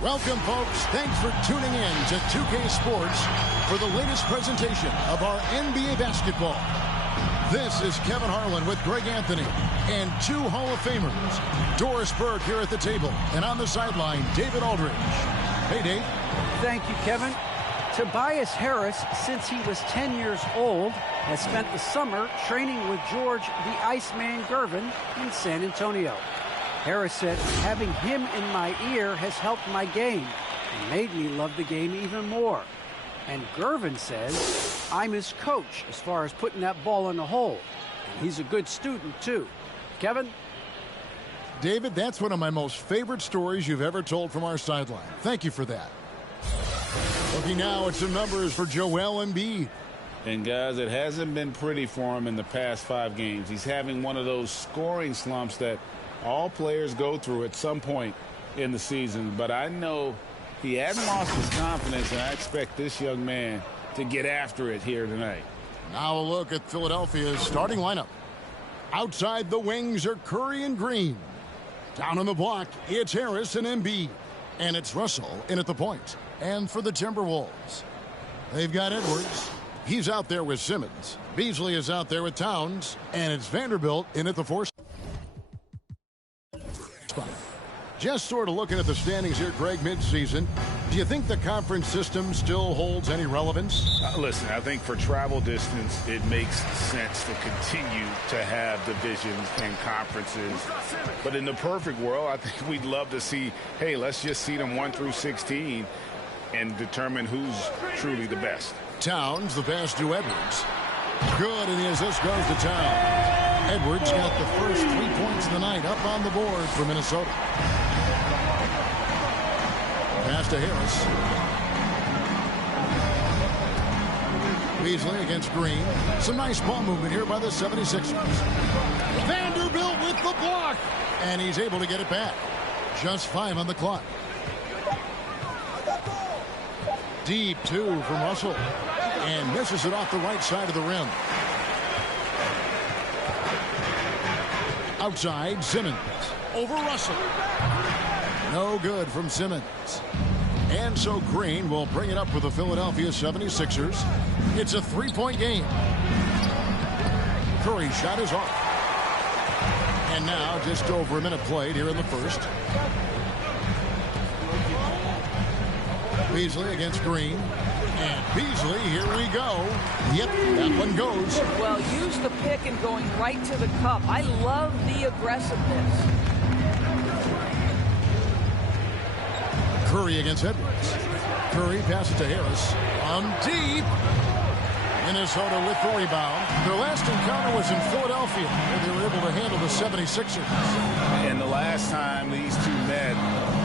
Welcome, folks. Thanks for tuning in to 2K Sports for the latest presentation of our NBA basketball. This is Kevin Harlan with Greg Anthony and two Hall of Famers, Doris Burke here at the table, and on the sideline, David Aldridge. Hey, Dave. Thank you, Kevin. Tobias Harris, since he was 10 years old, has spent the summer training with George the Iceman Gervin in San Antonio. Harris said, having him in my ear has helped my game and made me love the game even more. And Gervin says, I'm his coach as far as putting that ball in the hole. And he's a good student, too. Kevin? David, that's one of my most favorite stories you've ever told from our sideline. Thank you for that. Looking now at some numbers for Joel Embiid. And, guys, it hasn't been pretty for him in the past 5 games. He's having one of those scoring slumps that all players go through at some point in the season. But I know he hasn't lost his confidence, and I expect this young man to get after it here tonight. Now a look at Philadelphia's starting lineup. Outside the wings are Curry and Green. Down on the block, it's Harris and Embiid. And it's Russell in at the point. And for the Timberwolves, they've got Edwards. He's out there with Simmons. Beasley is out there with Towns. And it's Vanderbilt in at the 4 spot. Just sort of looking at the standings here, Greg, midseason. Do you think the conference system still holds any relevance? Listen, I think for travel distance, it makes sense to continue to have divisions and conferences. But in the perfect world, I think we'd love to see, hey, let's just seed them 1 through 16 and determine who's truly the best. Towns, the pass to Edwards. Good, and the assist goes to Towns. Edwards got the first 3 points of the night up on the board for Minnesota. Pass to Harris. Beasley against Green. Some nice ball movement here by the 76ers. Vanderbilt with the block. And he's able to get it back. Just 5 on the clock. Deep 2 from Russell. And misses it off the right side of the rim. Outside, Simmons. Over Russell. No good from Simmons. And so Green will bring it up for the Philadelphia 76ers. It's a 3-point game. Curry's shot is off. And now just over a minute played here in the first. Beasley against Green. And Beasley, here we go. Yep, that one goes. Well, use the pick and going right to the cup. I love the aggressiveness. Curry against Edwards. Curry passes to Harris. On deep. Minnesota with the rebound. Their last encounter was in Philadelphia, where they were able to handle the 76ers. And the last time these two met,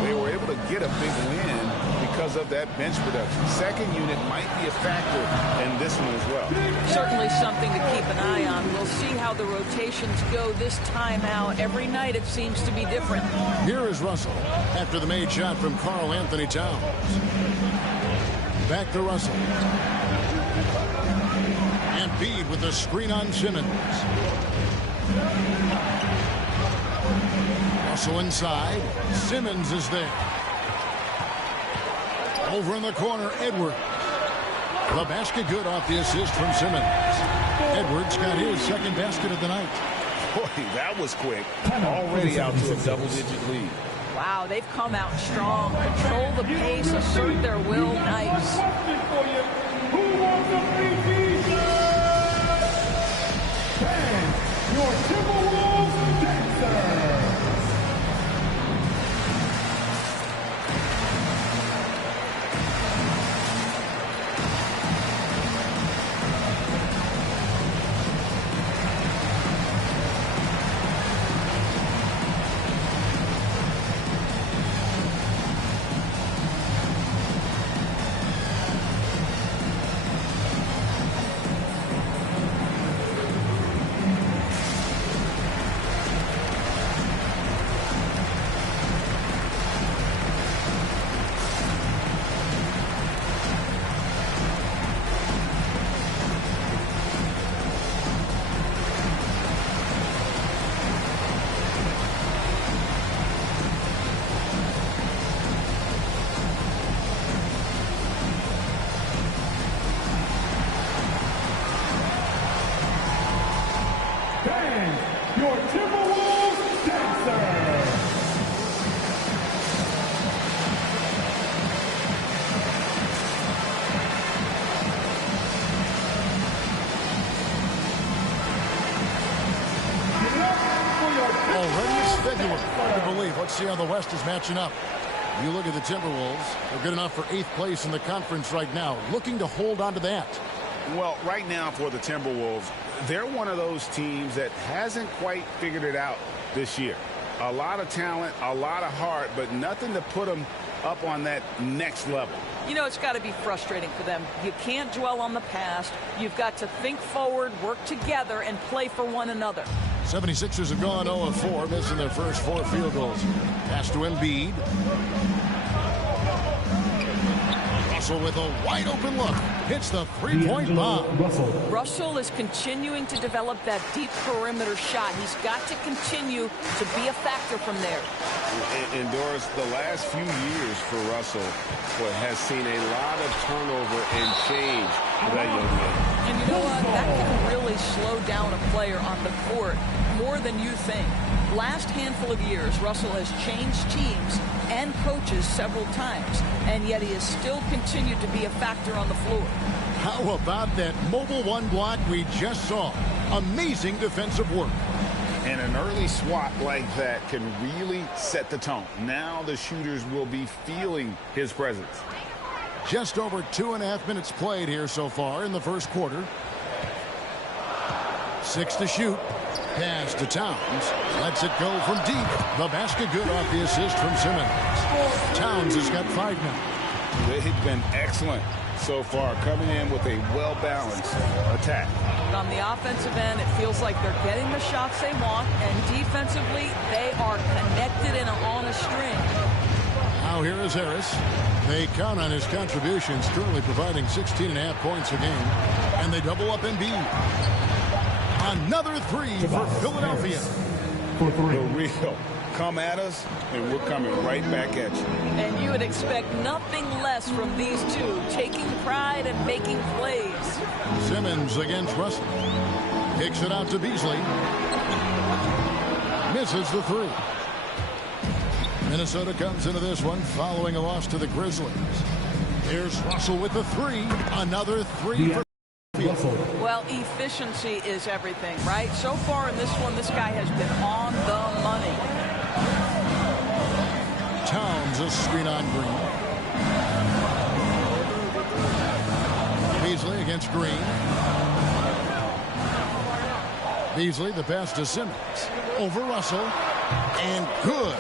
they were able to get a big win because of that bench production. Second unit might be a factor in this one as well. Certainly something to keep an eye on. We'll see how the rotations go this time out. Every night it seems to be different. Here is Russell after the made shot from Karl Anthony Towns. Back to Russell. Embiid with the screen on Simmons. Russell inside. Simmons is there. Over in the corner, Edwards. The basket good off the assist from Simmons. Edwards got his second basket of the night. Boy, that was quick. Already out to a double-digit lead. Wow, they've come out strong. Control the pace, assert their will. Nice. Your Timberwolves dancer. let's see how the West is matching up. You look at the Timberwolves. They're good enough for 8th place in the conference right now, looking to hold on to that. Well, right now for the Timberwolves, they're one of those teams that hasn't quite figured it out this year. A lot of talent, a lot of heart, but nothing to put them up on that next level. You know, it's got to be frustrating for them. You can't dwell on the past. You've got to think forward, work together, and play for one another. 76ers have gone 0 of 4, missing their first 4 field goals. Pass to Embiid. Russell with a wide open look. Hits the three-point bomb. Russell is continuing to develop that deep perimeter shot. He's got to continue to be a factor from there. And Doris, the last few years for Russell has seen a lot of turnover and change for that young man. And you know what? That can really slow down a player on the court more than you think. Last handful of years, Russell has changed teams and coaches several times, and yet he has still continued to be a factor on the floor. How about that mobile one block we just saw? Amazing defensive work. And an early swat like that can really set the tone. Now the shooters will be feeling his presence. Just over 2.5 minutes played here so far in the first quarter. 6 to shoot. Pass to Towns. Lets it go from deep. The basket good off the assist from Simmons. Towns has got 5 now. They've been excellent so far, coming in with a well-balanced attack. On the offensive end, it feels like they're getting the shots they want, and defensively, they are connected and on a string. Now here is Harris. They count on his contributions, currently providing 16.5 points a game, and they double up Embiid. Another 3 for Philadelphia. For real. Come at us, and we're coming right back at you. And you would expect nothing less from these two, taking pride and making plays. Simmons against Russell. Kicks it out to Beasley. Misses the 3. Minnesota comes into this one following a loss to the Grizzlies. Here's Russell with the 3. Another 3 for Well, efficiency is everything, right? So far in this one, this guy has been on the money. Towns a screen on Green. Beasley against Green. Beasley, the pass to Simmons. Over Russell. And good,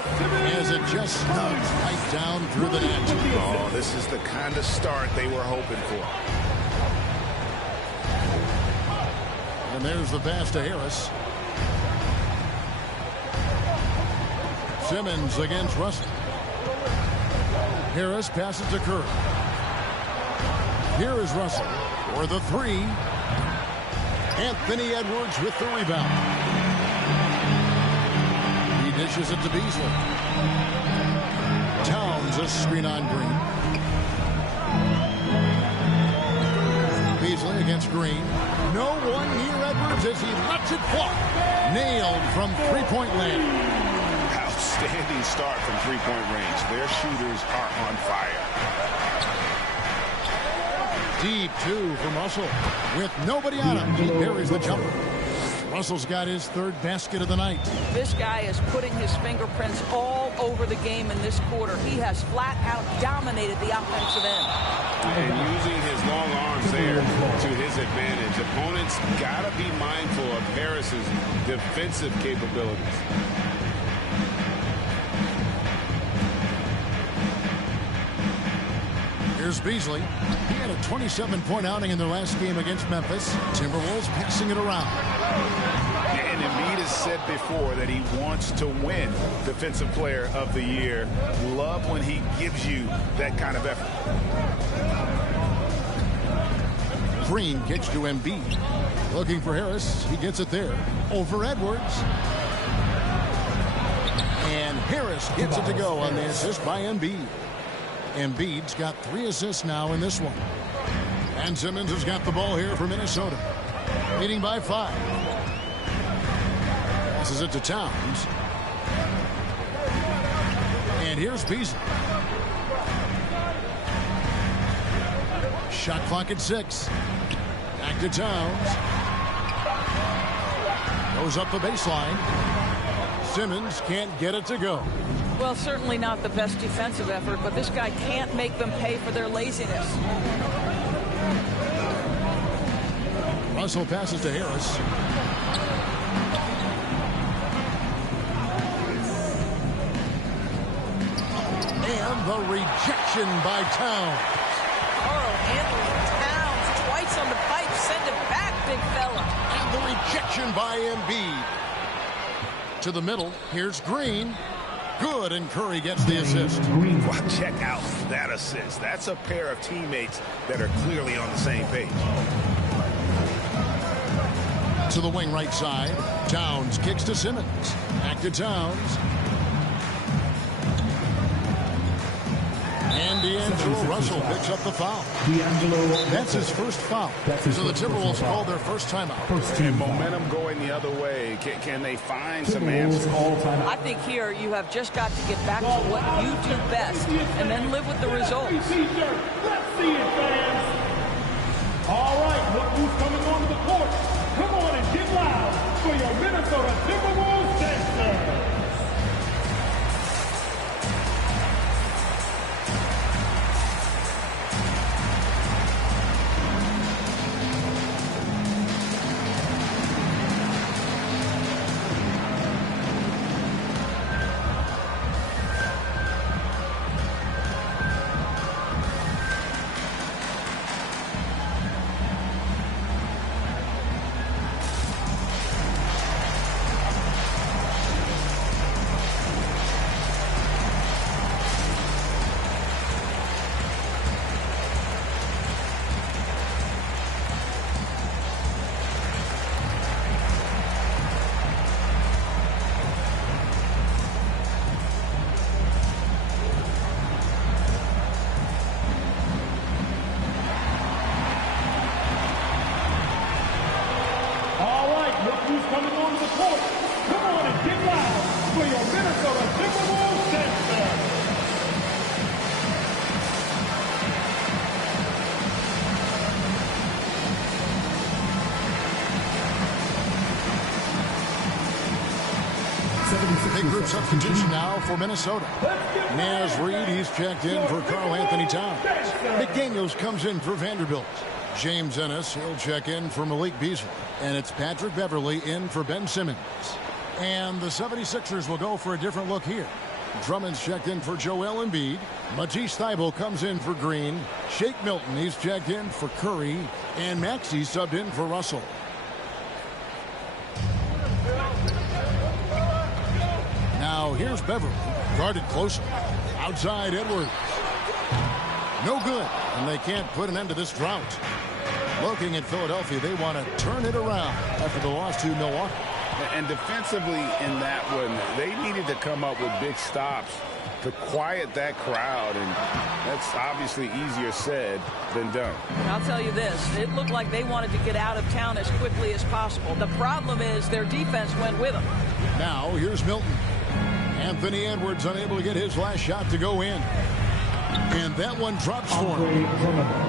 as it just snugs right down through the net. Oh, this is the kind of start they were hoping for. And there's the pass to Harris. Simmons against Russell. Harris passes to Curry. Here is Russell for the 3. Anthony Edwards with the rebound. He dishes it to Beasley. Towns a screen on Green. Beasley against Green. No one near Edwards as he lets it fly. Nailed from three-point land. Outstanding start from three-point range. Their shooters are on fire. Deep 2 from Russell. With nobody on him, he buries the jumper. Russell's got his 3rd basket of the night. This guy is putting his fingerprints all over the game in this quarter. He has flat out dominated the offensive end. And using his long arms there to his advantage. Opponents got to be mindful of Harris's defensive capabilities. Here's Beasley. He had a 27-point outing in their last game against Memphis. Timberwolves passing it around. And Embiid has said before that he wants to win Defensive Player of the Year. Love when he gives you that kind of effort. Green kicks to Embiid. Looking for Harris. He gets it there. Over Edwards. And Harris gets it to go on the assist by Embiid. Embiid's got 3 assists now in this one. And Simmons has got the ball here for Minnesota. Leading by 5. Passes it to Towns. And here's Beasley. Shot clock at 6. Back to Towns. Goes up the baseline. Simmons can't get it to go. Well, certainly not the best defensive effort, but this guy can't make them pay for their laziness. Russell passes to Harris. And the rejection by Towns. Anthony Towns twice on the pipe. Send it back, big fella. And the rejection by Embiid. To the middle. Here's Green. Good, and Curry gets the assist. Well, check out that assist. That's a pair of teammates that are clearly on the same page. To the wing right side. Towns kicks to Simmons. Back to Towns. And D'Angelo Russell picks up the foul. That's his first foul. So the Timberwolves call their first timeout. And momentum going the other way. Can they find some answers? I think here you have just got to get back to what you do best and then live with the results. Let's see it, fans. All right, look who's coming onto the court. Come on and get loud for your Minnesota Timberwolves dancers. Big group substitution now for Minnesota. Naz Reid, he's checked in for Karl Anthony Towns. McDaniels comes in for Vanderbilt. James Ennis, he'll check in for Malik Beasley. And it's Patrick Beverley in for Ben Simmons. And the 76ers will go for a different look here. Drummond's checked in for Joel Embiid. Matisse Thybulle comes in for Green. Shake Milton, he's checked in for Curry. And Maxey subbed in for Russell. Now here's Beverley, guarded closely. Outside Edwards. No good, and they can't put an end to this drought. Looking at Philadelphia, they want to turn it around after the loss to Milwaukee. And defensively in that one, they needed to come up with big stops to quiet that crowd, and that's obviously easier said than done. I'll tell you this, it looked like they wanted to get out of town as quickly as possible. The problem is their defense went with them. Now here's Milton. Anthony Edwards unable to get his last shot to go in. And that one drops for him.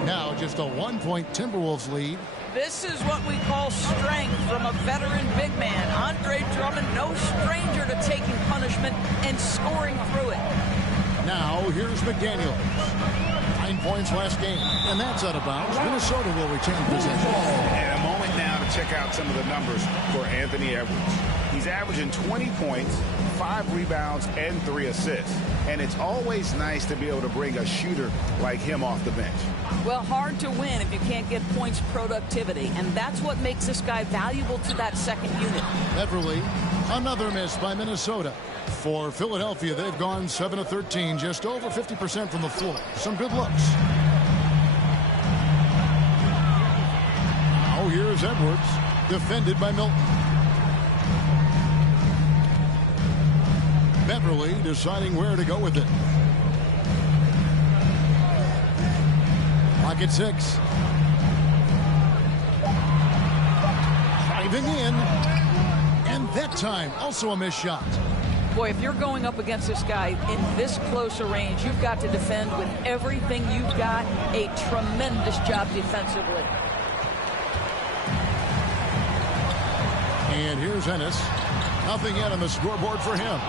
Now just a 1-point Timberwolves lead. This is what we call strength from a veteran big man. Andre Drummond, no stranger to taking punishment and scoring through it. Now here's McDaniels. 9 points last game, and that's out of bounds. Minnesota will retain possession. And a moment now to check out some of the numbers for Anthony Edwards. He's averaging 20 points, 5 rebounds, and 3 assists. And it's always nice to be able to bring a shooter like him off the bench. Well, hard to win if you can't get points productivity, and that's what makes this guy valuable to that second unit. Beverley, another miss by Minnesota. For Philadelphia, they've gone 7 of 13, just over 50% from the floor. Some good looks. Now here's Edwards, defended by Milton. Beverley deciding where to go with it. Clock at 6. Driving in. And that time, also a missed shot. Boy, if you're going up against this guy in this close a range, you've got to defend with everything you've got. A tremendous job defensively. And here's Ennis. Nothing yet on the scoreboard for him.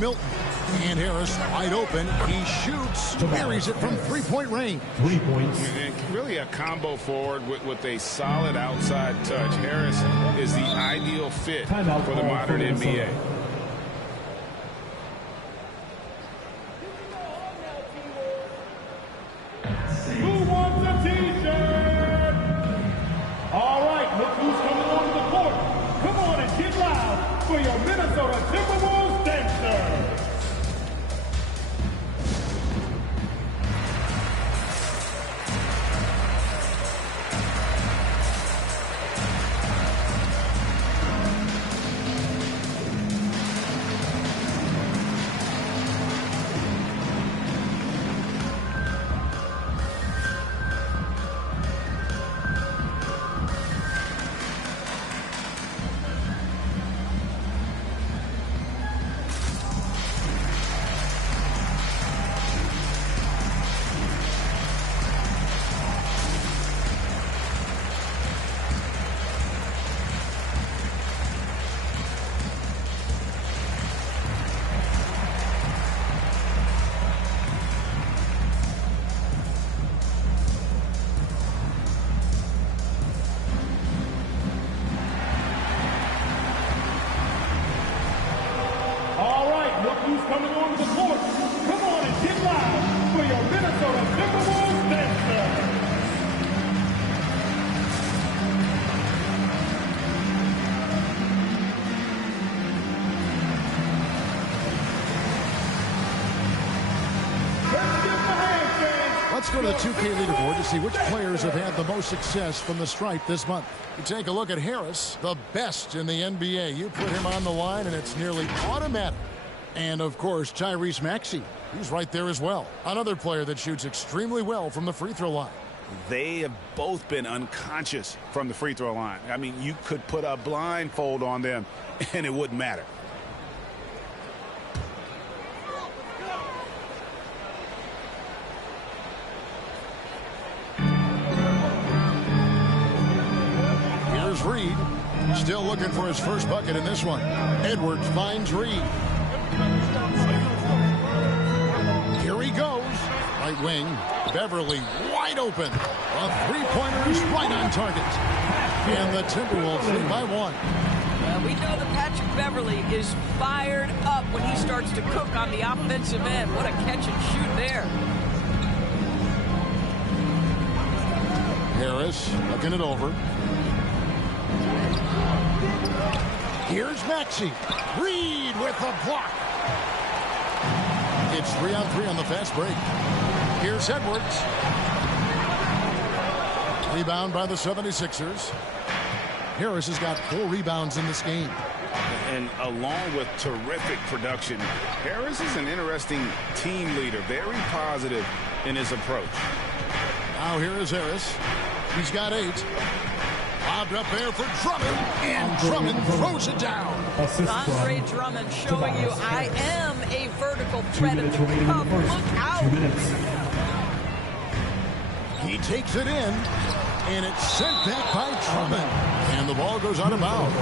Milton. And Harris wide open. He shoots. Buries it from three-point range. 3 points. And really a combo forward with a solid outside touch. Harris is the ideal fit Timeout for the call modern for NBA. Who wants a t-shirt? All right, look who's coming onto the court. Come on and get loud for your Minnesota Timberwolves dancer. All right, look who's coming onto the court. Come on and get loud for your Minnesota Timberwolves dancer. Let's go to the 2K leaderboard to see which players have had the most success from the stripe this month. You take a look at Harris, the best in the NBA. You put him on the line, and it's nearly automatic. And, of course, Tyrese Maxey. He's right there as well. Another player that shoots extremely well from the free throw line. They have both been unconscious from the free throw line. I mean, you could put a blindfold on them, and it wouldn't matter. Here's Reed. Still looking for his first bucket in this one. Edwards finds Reed. Here he goes. Right wing. Beverly wide open. A three-pointer is right on target. And the Timberwolves lead by one. Well, we know that Patrick Beverly is fired up when he starts to cook on the offensive end. What a catch and shoot there. Harris looking it over. Here's Maxey. Reed with the block. It's 3-on-3 on the fast break. Here's Edwards. Rebound by the 76ers. Harris has got 4 rebounds in this game. And along with terrific production, Harris is an interesting team leader, very positive in his approach. Now here is Harris. He's got 8. Lobbed up there for Drummond, and Drummond throws it down. Andre Drummond showing you I am a vertical threat at the cup. Look out. 2 minutes. He takes it in, and it's sent back by Drummond. And the ball goes out of bounds.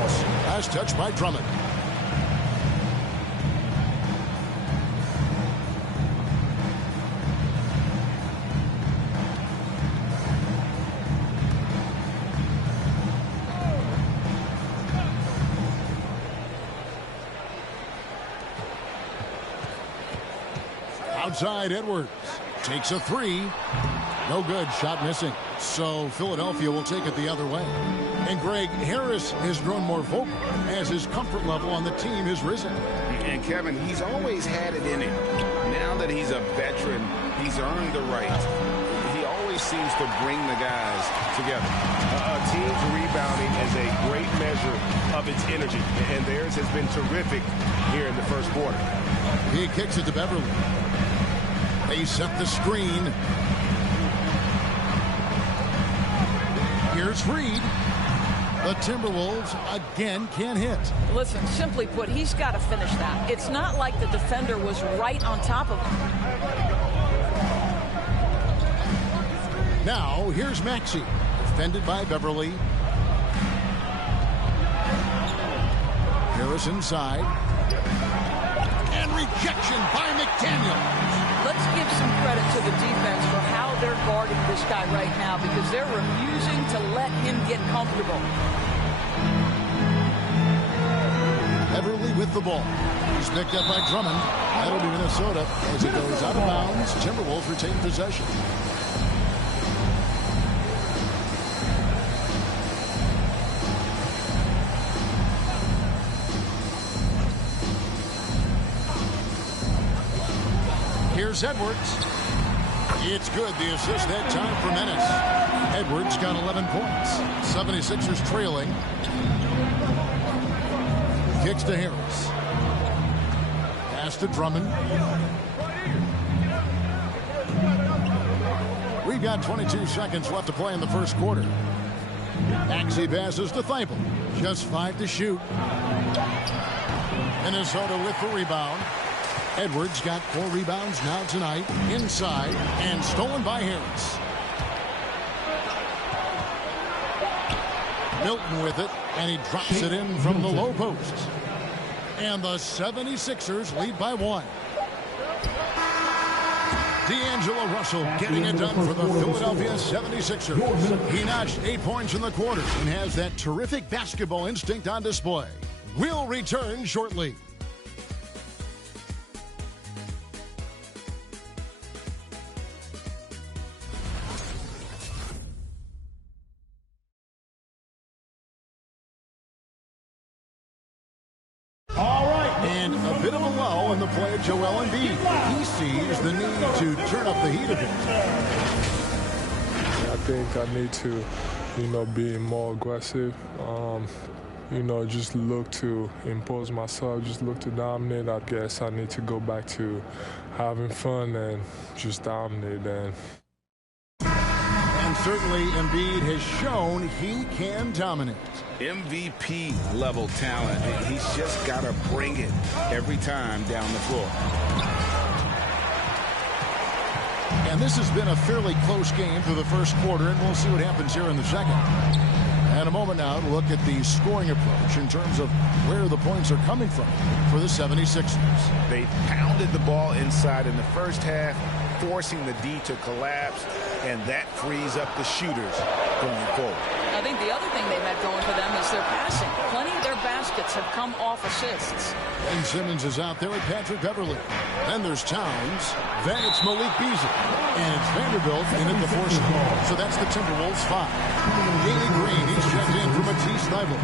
Last touch by Drummond. Outside, Edwards takes a 3. No good. Shot missing. So Philadelphia will take it the other way. And Greg, Harris has grown more vocal as his comfort level on the team has risen. And Kevin, he's always had it in him. Now that he's a veteran, he's earned the right. He always seems to bring the guys together. A team's rebounding is a great measure of its energy, and theirs has been terrific here in the first quarter. He kicks it to Beverly. They set the screen. Here's Reed. The Timberwolves again can't hit. Listen, simply put, he's got to finish that. It's not like the defender was right on top of him. Now, here's Maxey. Defended by Beverly. Harris inside. And and rejection by McDaniel. Let's give some credit to the defense for how they're guarding this guy right now because they're refusing to let him get comfortable. Beverly with the ball. He's picked up by Drummond. That'll be Minnesota as it goes out of bounds. Timberwolves retain possession. Here's Edwards. It's good. The assist that time for Menace. Edwards got 11 points. 76ers trailing. Kicks to Harris. Pass to Drummond. We've got 22 seconds left to play in the first quarter. Maxey passes to Thibault. Just 5 to shoot. Minnesota with the rebound. Edwards got 4 rebounds now tonight. Inside and stolen by Harris. Milton with it, and he drops it in from the low post. And the 76ers lead by 1. D'Angelo Russell getting it done for the Philadelphia 76ers. He notched 8 points in the quarter and has that terrific basketball instinct on display. We'll return shortly. And a bit of a lull in the play of Joel Embiid. He sees the need to turn up the heat a bit. I think I need to, be more aggressive. Just look to impose myself, just look to dominate. I guess I need to go back to having fun and just dominate. And certainly Embiid has shown he can dominate. MVP level talent. He's just got to bring it every time down the floor. And this has been a fairly close game through the first quarter, and we'll see what happens here in the second. And a moment now to look at the scoring approach in terms of where the points are coming from for the 76ers. They pounded the ball inside in the first half, forcing the D to collapse, and that frees up the shooters going forward. I think the other thing they've had going for them is their passing. Plenty of their baskets have come off assists. And Simmons is out there with Patrick Beverly. Then there's Towns. Then it's Malik Beasley. And it's Vanderbilt in at the force. So that's the Timberwolves 5. Daley Green, he's checked in for Matisse Thybulle.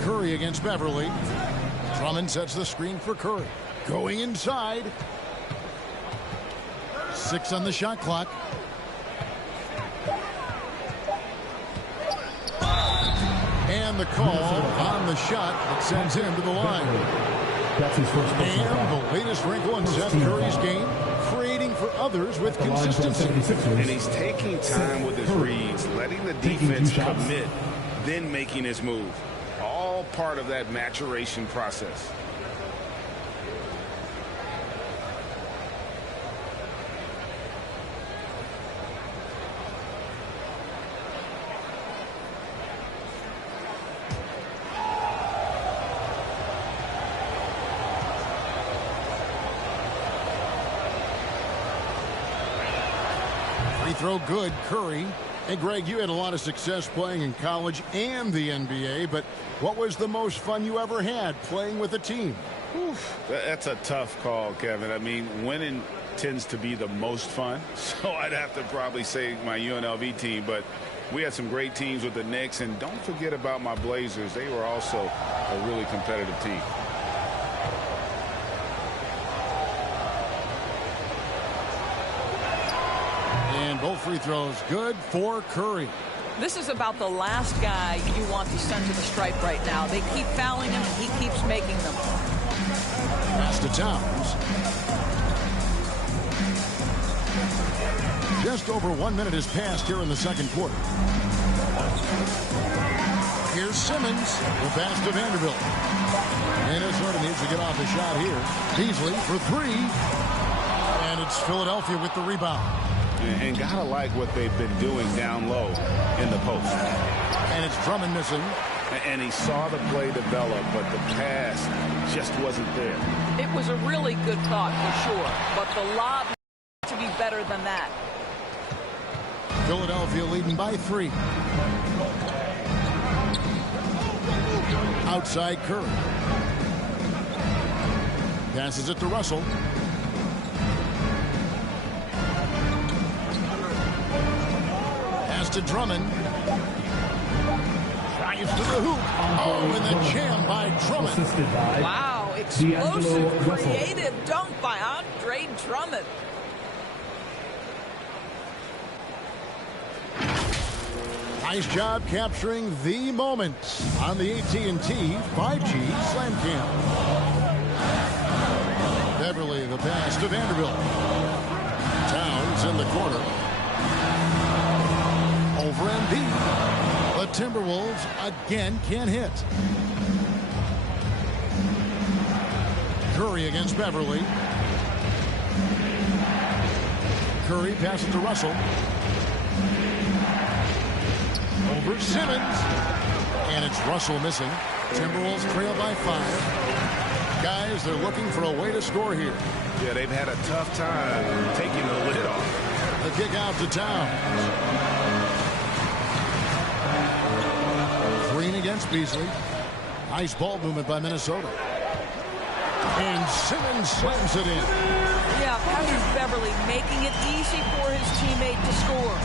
Curry against Beverly. Drummond sets the screen for Curry. Going inside. 6 on the shot clock. And the call on the shot that sends him to the line. That's his first and the latest wrinkle in Seth Curry's game, creating for others with consistency. And he's taking time with his reads, letting the defense commit, then making his move. All part of that maturation process. Free throw good, Curry. And Greg, you had a lot of success playing in college and the NBA, but what was the most fun you ever had playing with a team? Oof, that's a tough call, Kevin. I mean, winning tends to be the most fun, so I'd have to probably say my UNLV team, but we had some great teams with the Knicks, and don't forget about my Blazers. They were also a really competitive team. And both free throws good for Curry. This is about the last guy you want to send to the stripe right now. They keep fouling him, and he keeps making them. Pass to Towns. Just over 1 minute has passed here in the second quarter. Here's Simmons. The pass to Vanderbilt. Minnesota needs to get off the shot here. Beasley for 3. it's Philadelphia with the rebound. And gotta like what they've been doing down low in the post. And it's Drummond missing. And he saw the play develop, but the pass just wasn't there. It was a really good thought for sure, but the lob had to be better than that. Philadelphia leading by 3. Outside Curry. Passes it to Russell. Pass to Drummond. Drives to the hoop. Oh, and the jam by Drummond. Wow, explosive, creative dunk by Andre Drummond. Nice job capturing the moment on the AT&T 5G Slam Cam. Beverly, the pass to Vanderbilt. Towns in the corner. Over Embiid. The Timberwolves again can't hit. Curry against Beverly. Curry passes to Russell. Over Simmons. And it's Russell missing. Timberwolves trail by 5. Guys, they're looking for a way to score here. Yeah, they've had a tough time taking the lid off. The kick out to Towns. Green against Beasley. Nice ball movement by Minnesota. And Simmons slams it in. Yeah, Patrick Beverly making it easy for his teammate to score.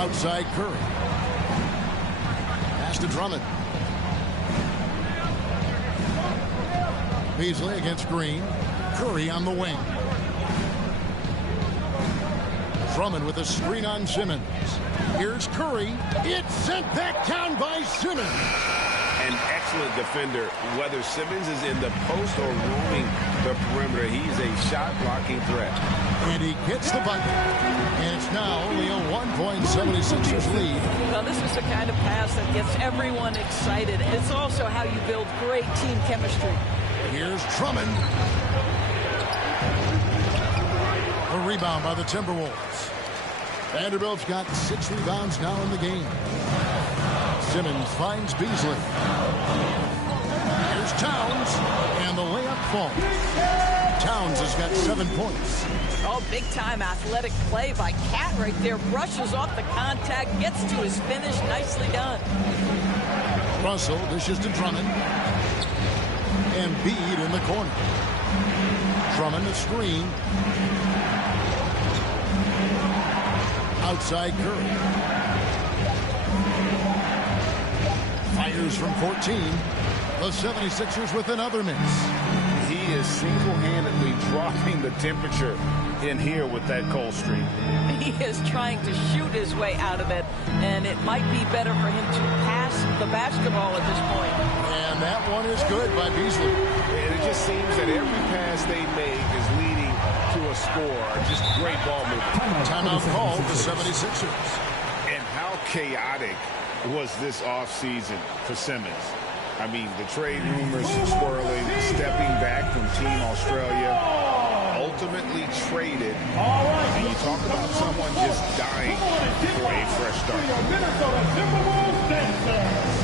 Outside Curry. Pass to Drummond. Beasley against Green. Curry on the wing. Drummond with a screen on Simmons. Here's Curry. It's sent back down by Simmons. An excellent defender, whether Simmons is in the post or roaming the perimeter. He's a shot-blocking threat. And he gets the bucket. And it's now only a 1.76ers lead. Well, this is the kind of pass that gets everyone excited. It's also how you build great team chemistry. Here's Drummond. A rebound by the Timberwolves. Vanderbilt's got 6 rebounds now in the game. Simmons finds Beasley. Here's Towns. And the layup falls. Towns has got 7 points. Oh, big-time athletic play by Cat right there. Brushes off the contact, gets to his finish. Nicely done. Russell dishes to Drummond. Embiid in the corner. Drummond the screen. Outside Curry. Fires from 14. The 76ers with another miss. He is single-handedly dropping the temperature in here with that cold streak. He is trying to shoot his way out of it, and it might be better for him to pass the basketball at this point. And that one is good by Beasley. And it just seems that every pass they make is leading to a score. Just great ball movement. Timeout called the 76ers. And how chaotic was this offseason for Simmons? I mean, the trade rumors swirling, stepping back from Team Australia, ultimately traded. And you talk about someone just dying for a fresh start. Minnesota Timberwolves dancer.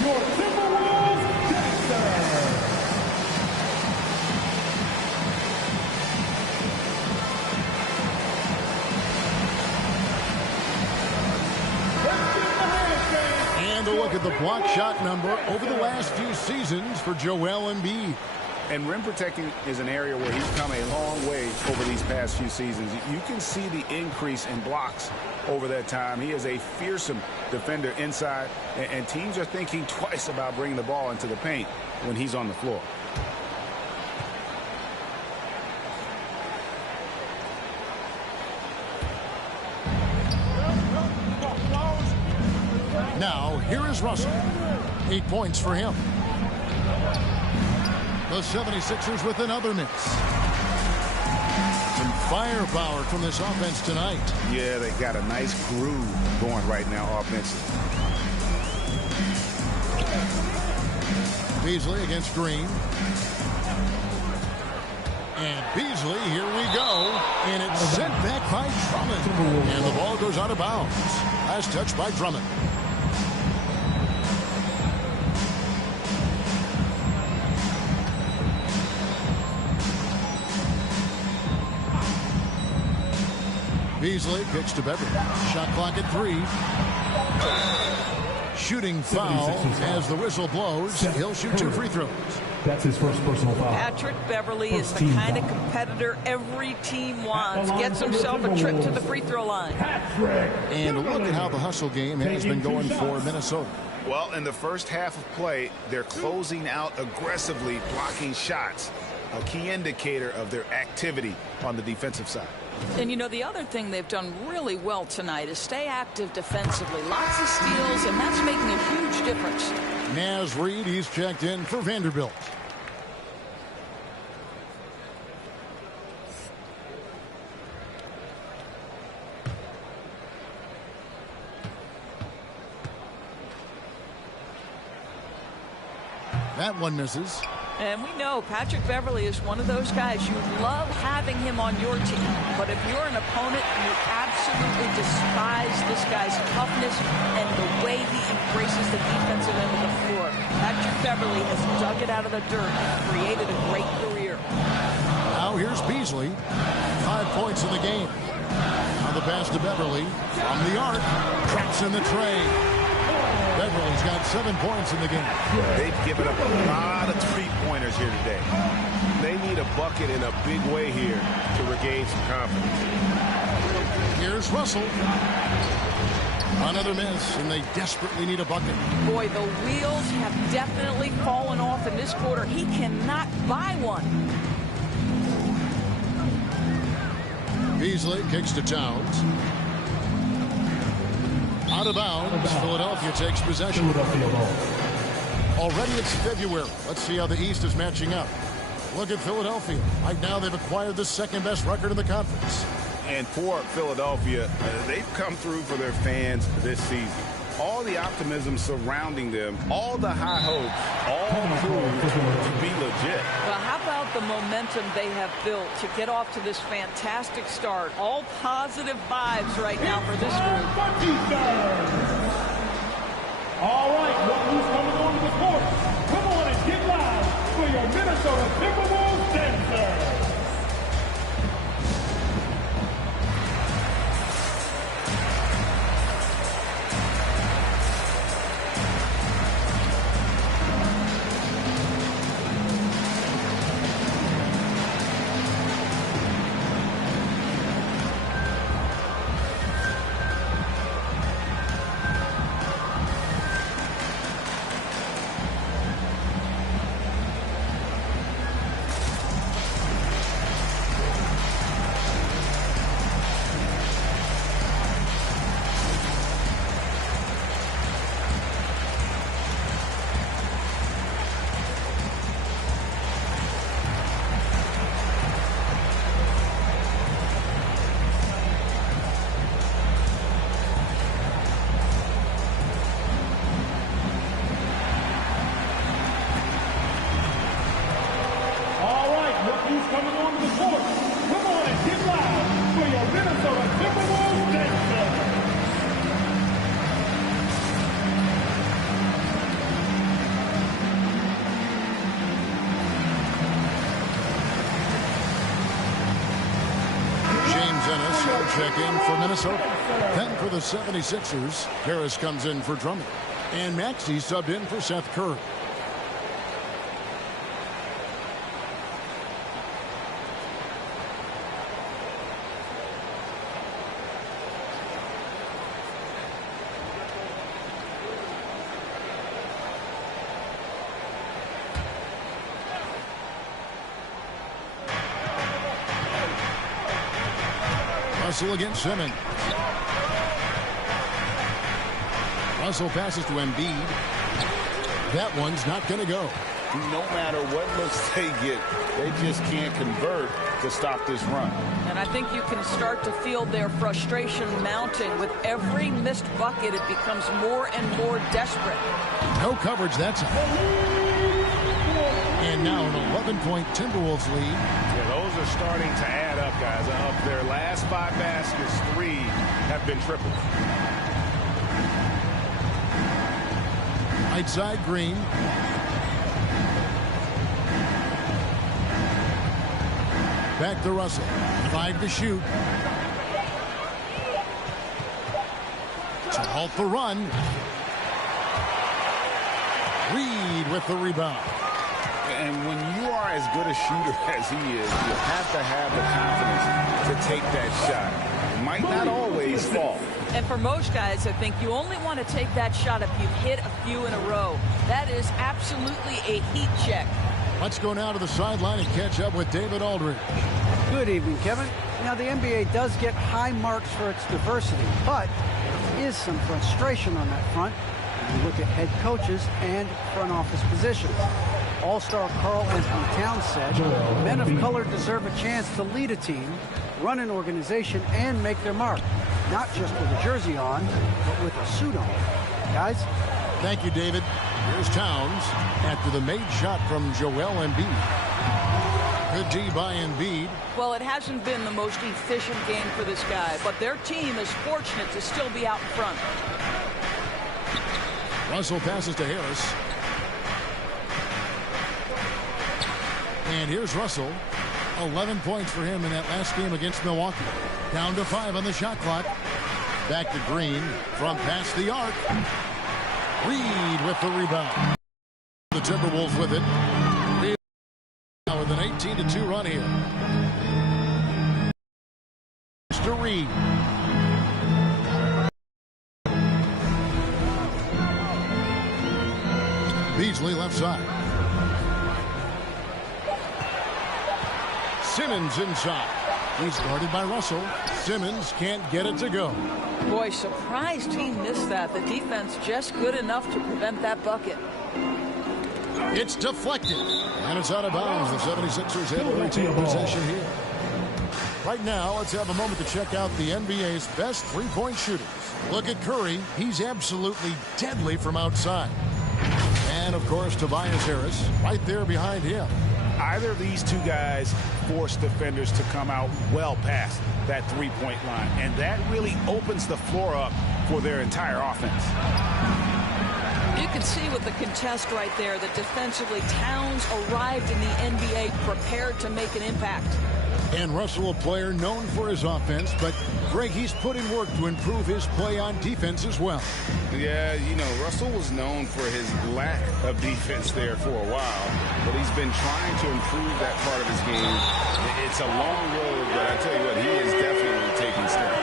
Your Timberwolves And a look at the block shot number over the last few seasons for Joel Embiid. And rim protecting is an area where he's come a long way over these past few seasons. You can see the increase in blocks over that time. He is a fearsome defender inside, and teams are thinking twice about bringing the ball into the paint when he's on the floor. Now, here is Russell. 8 points for him. The 76ers with another miss. Some firepower from this offense tonight. Yeah, they got a nice groove going right now offensively. Beasley against Green. And Beasley, here we go. And it's sent back by Drummond. And the ball goes out of bounds. Last touch by Drummond. Beasley kicks to Beverly. Shot clock at 3. Shooting foul as the whistle blows. He'll shoot 2 free throws. That's his first personal foul. Patrick Beverly is the kind of competitor every team wants. Gets himself a trip to the free throw line. And look at how the hustle game has been going for Minnesota. Well, in the first half of play, they're closing out aggressively, blocking shots. A key indicator of their activity on the defensive side. And, you know, the other thing they've done really well tonight is stay active defensively. Lots of steals, and that's making a huge difference. Naz Reid, he's checked in for Vanderbilt. That one misses. And we know Patrick Beverly is one of those guys you love having him on your team. But if you're an opponent, you absolutely despise this guy's toughness and the way he embraces the defensive end of the floor. Patrick Beverly has dug it out of the dirt and created a great career. Now here's Beasley. 5 points in the game. Now the pass to Beverly from the arc. Traps in the tray. Beverly's got 7 points in the game. They've given up a lot of three-pointers here today. They need a bucket in a big way here to regain some confidence. Here's Russell. Another miss, and they desperately need a bucket. Boy, the wheels have definitely fallen off in this quarter. He cannot buy one. Beasley kicks to Towns. Out of bounds. Philadelphia takes possession. Already it's February. Let's see how the East is matching up. Look at Philadelphia. Right now they've acquired the second-best record in the conference. And for Philadelphia, they've come through for their fans this season. All the optimism surrounding them, all the high hopes, all proved to be legit. Well, how about the momentum they have built to get off to this fantastic start? All positive vibes right now for this group. All right, look who's coming onto the court. Come on and get loud for your Minnesota Timberwolves dancer. check in for Minnesota. Then for the 76ers, Harris comes in for Drummond. And Maxey subbed in for Seth Curry. Russell against Simmons. Russell passes to Embiid. That one's not going to go. No matter what looks they get, they just can't convert to stop this run. And I think you can start to feel their frustration mounting. With every missed bucket, it becomes more and more desperate. No coverage, that's it. And now an 11-point Timberwolves lead. Yeah, those are starting to add up, guys. Of their last 5 baskets, 3 have been triples. Right side, Green. Back to Russell. 5 to shoot. To halt the run. Reed with the rebound. And when you are as good a shooter as he is, you have to have the confidence to take that shot. It might not always fall. And for most guys, I think you only want to take that shot if you've hit a few in a row. That is absolutely a heat check. Let's go now to the sideline and catch up with David Aldridge. Good evening, Kevin. Now, the NBA does get high marks for its diversity, but there is some frustration on that front when you look at head coaches and front office positions. All-star Karl Anthony Towns said, men of color deserve a chance to lead a team, run an organization, and make their mark. Not just with a jersey on, but with a suit on. Guys? Thank you, David. Here's Towns after the made shot from Joel Embiid. Good D by Embiid. Well, it hasn't been the most efficient game for this guy, but their team is fortunate to still be out in front. Russell passes to Harris. And here's Russell. 11 points for him in that last game against Milwaukee. Down to 5 on the shot clock. Back to Green from past the arc. Reed with the rebound. The Timberwolves with it. Now with an 18-2 run here. To Reed. Beasley left side. Simmons inside. He's guarded by Russell. Simmons can't get it to go. Boy, surprised he missed that. The defense just good enough to prevent that bucket. It's deflected. And it's out of bounds. The 76ers able to retain possession here. Right now, let's have a moment to check out the NBA's best three-point shooters. Look at Curry. He's absolutely deadly from outside. And, of course, Tobias Harris right there behind him. Either of these two guys force defenders to come out well past that three-point line, and that really opens the floor up for their entire offense. You can see with the contest right there that defensively Towns arrived in the NBA prepared to make an impact. And Russell, a player known for his offense, but Greg, he's put in work to improve his play on defense as well. Yeah, you know, Russell was known for his lack of defense there for a while, but he's been trying to improve that part of his game. It's a long road, but I tell you what, he is definitely taking steps.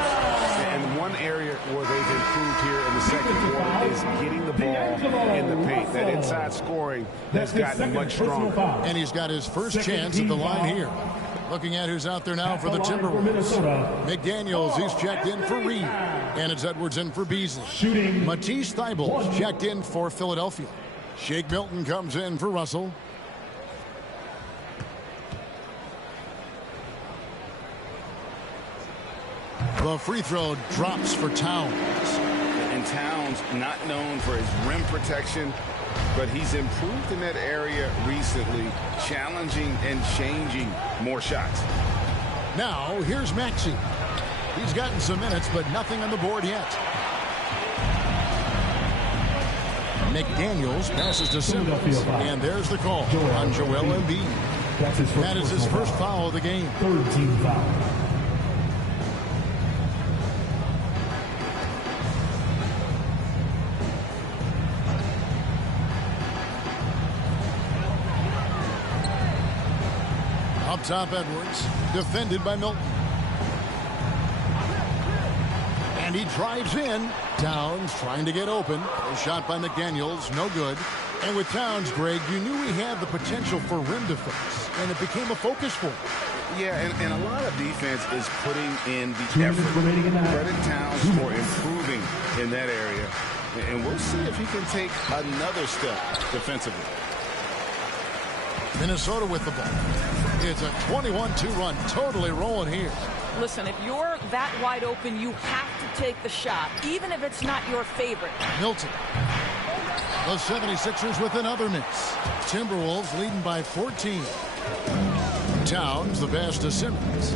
And one area where they've improved here in the second quarter is getting the ball in the paint. That inside scoring has gotten much stronger. And he's got his first chance at the line here. Looking at who's out there now for the Timberwolves. McDaniels, he's checked in for Reed. And it's Edwards in for Beasley. Matisse Thybulle checked in for Philadelphia. Shake Milton comes in for Russell. The free throw drops for Towns. And Towns, not known for his rim protection, but he's improved in that area recently, challenging and changing more shots. Now, here's Maxey. He's gotten some minutes, but nothing on the board yet. McDaniels passes to Simmons, and there's the call on Joel Embiid. That is his first foul of the game. Third team foul. Up top, Edwards, defended by Milton. And he drives in. Towns trying to get open. A shot by McDaniels, no good. And with Towns, Greg, you knew he had the potential for rim defense, and it became a focus for him. Yeah, and a lot of defense is putting in the effort. Credit Towns for improving in that area. And we'll see if he can take another step defensively. Minnesota with the ball. It's a 21-2 run, totally rolling here. Listen, if you're that wide open, you have to take the shot, even if it's not your favorite. Milton. The 76ers with another miss. Timberwolves leading by 14. Towns, the pass to Simmons.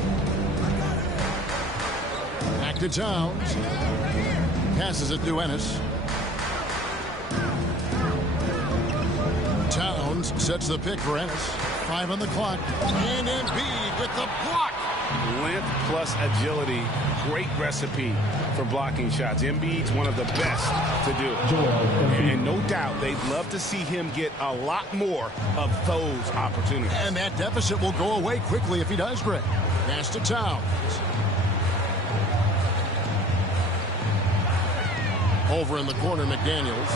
Back to Towns. Passes it to Ennis. Towns sets the pick for Ennis. 5 on the clock. And Embiid with the block. Length plus agility. Great recipe for blocking shots. Embiid's one of the best to do it. And no doubt they'd love to see him get a lot more of those opportunities. And that deficit will go away quickly if he does, Greg. Pass to Towns. Over in the corner, McDaniels.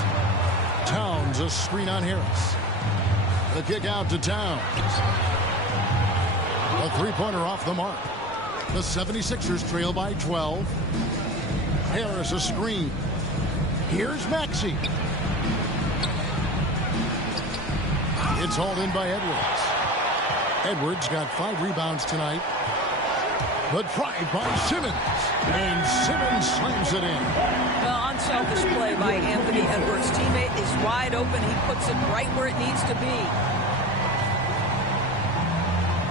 Towns, a screen on Harris. The kick out to Towns. A three-pointer off the mark. The 76ers trail by 12. Harris a screen. Here's Maxey. It's hauled in by Edwards. Edwards got 5 rebounds tonight. The drive by Simmons. And Simmons slams it in. Well, unselfish play by Anthony Edwards. Teammate is wide open. He puts it right where it needs to be.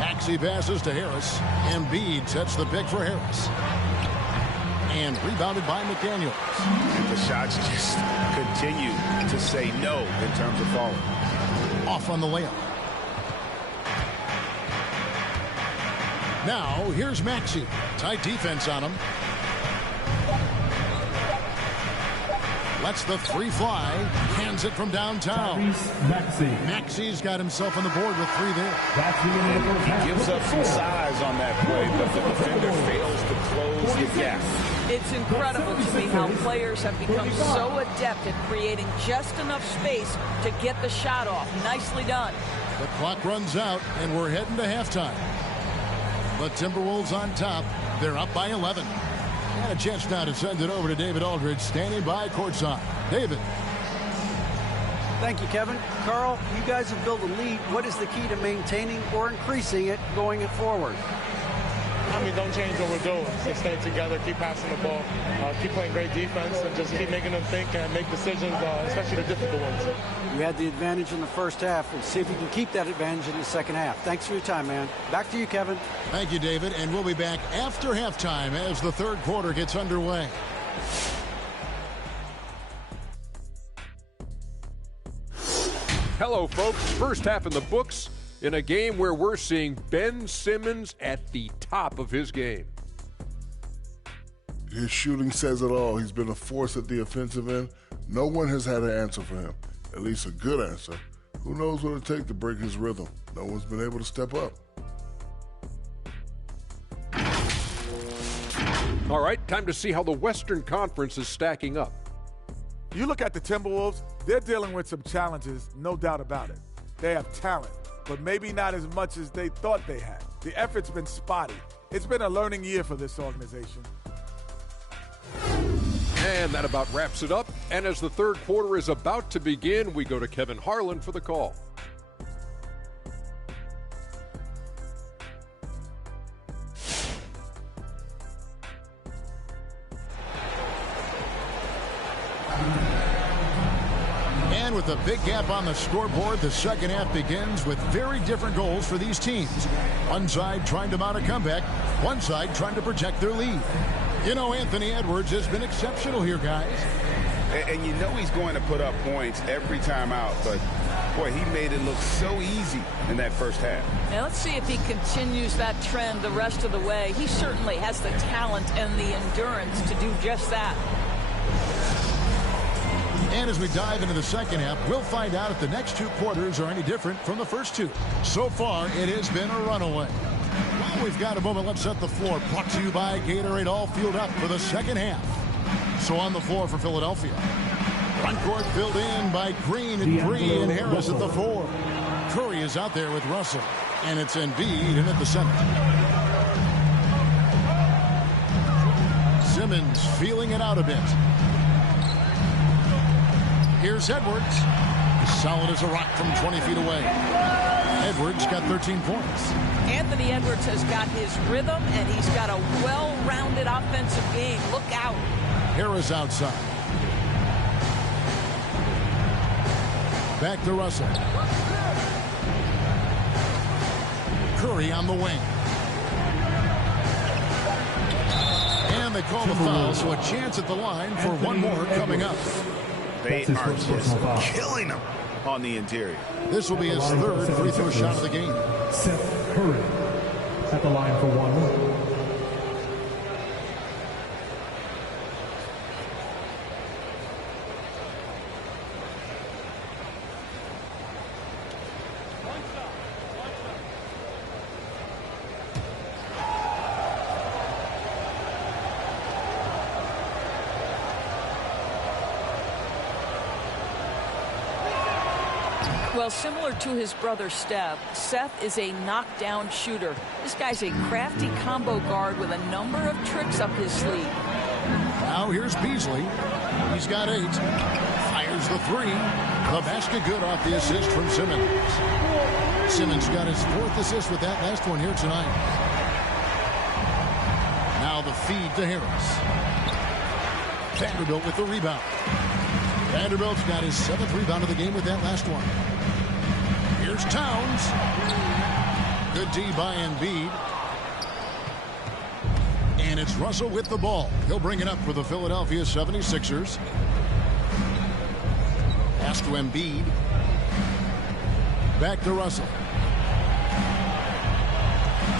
Maxey passes to Harris. Embiid sets the pick for Harris. And rebounded by McDaniels. And the shots just continue to say no in terms of falling. Off on the layup. Now, here's Maxey. Tight defense on him. Lets the three fly. Hands it from downtown. Maxey's got himself on the board with 3 there. He gives up some size on that play, but the defender fails to close the gap. It's incredible to me how players have become so adept at creating just enough space to get the shot off. Nicely done. The clock runs out, and we're heading to halftime. The Timberwolves on top. They're up by 11. And a chance now to send it over to David Aldridge, standing by courtside. David. Thank you, Kevin. Carl, you guys have built a lead. What is the key to maintaining or increasing it going it forward? I mean, don't change what we're doing. Just stay together, keep passing the ball, keep playing great defense, and just keep making them think and make decisions, especially the difficult ones. You had the advantage in the first half. Let's see if you can keep that advantage in the second half. Thanks for your time, man. Back to you, Kevin. Thank you, David. And we'll be back after halftime as the third quarter gets underway. Hello, folks. First half in the books in a game where we're seeing Ben Simmons at the top of his game. His shooting says it all. He's been a force at the offensive end. No one has had an answer for him, at least a good answer. Who knows what it'll take to break his rhythm? No one's been able to step up. All right, time to see how the Western Conference is stacking up. You look at the Timberwolves, they're dealing with some challenges, no doubt about it. They have talent, but maybe not as much as they thought they had. The effort's been spotty. It's been a learning year for this organization. And that about wraps it up. And as the third quarter is about to begin, we go to Kevin Harlan for the call. And with a big gap on the scoreboard, the second half begins with very different goals for these teams. One side trying to mount a comeback, one side trying to protect their lead. You know, Anthony Edwards has been exceptional here, guys. And you know he's going to put up points every time out, but boy, he made it look so easy in that first half. Now let's see if he continues that trend the rest of the way. He certainly has the talent and the endurance to do just that. And as we dive into the second half, we'll find out if the next two quarters are any different from the first two. So far, it has been a runaway. Well, we've got a moment. Let's set the floor. Brought to you by Gatorade, all fueled up for the second half. So on the floor for Philadelphia. Front court filled in by Green at 3 and Harris at the 4. Curry is out there with Russell. And it's Embiid in at the center. Simmons feeling it out a bit. Here's Edwards. Solid as a rock from 20 feet away. Edwards got 13 points. Anthony Edwards has got his rhythm, and he's got a well-rounded offensive game. Look out. Harris outside. Back to Russell. Curry on the wing. And they call the foul, so a chance at the line for one more coming up. They are just killing him on the interior. This will be his third free throw shot of the game. Seth Curry at the line for one. Well, similar to his brother Steph, Seth is a knockdown shooter. This guy's a crafty combo guard with a number of tricks up his sleeve. Now here's Beasley. He's got 8. Fires the 3. The basket good off the assist from Simmons. Simmons got his 4th assist with that last one here tonight. Now the feed to Harris. Vanderbilt with the rebound. Vanderbilt's got his 7th rebound of the game with that last one. Here's Towns. Good D by Embiid. And it's Russell with the ball. He'll bring it up for the Philadelphia 76ers. Pass to Embiid. Back to Russell.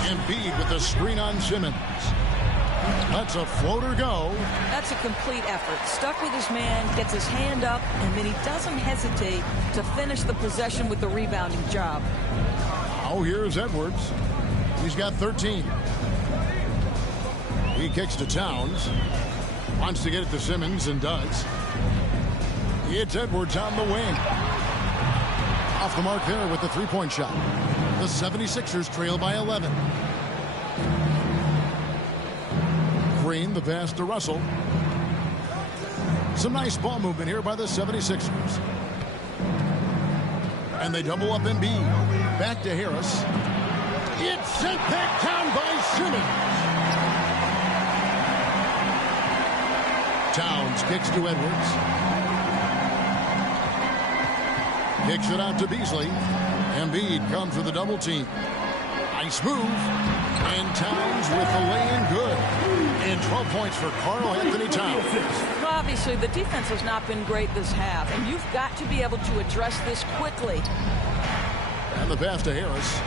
Embiid with the screen on Simmons. That's a floater go. That's a complete effort. Stuck with his man, gets his hand up, and then he doesn't hesitate to finish the possession with the rebounding job. Oh, here's Edwards. He's got 13. He kicks to Towns. Wants to get it to Simmons and does. It's Edwards on the wing. Off the mark there with the three-point shot. The 76ers trail by 11. Green, the pass to Russell. Some nice ball movement here by the 76ers. And they double up Embiid. Back to Harris. It's sent back down by Simmons. Towns kicks to Edwards. Kicks it out to Beasley. Embiid comes with a double team. Nice move. And Towns with the lay-in good. And 12 points for Karl-Anthony Towns. Well, obviously, the defense has not been great this half, and you've got to be able to address this quickly. And the pass to Harris.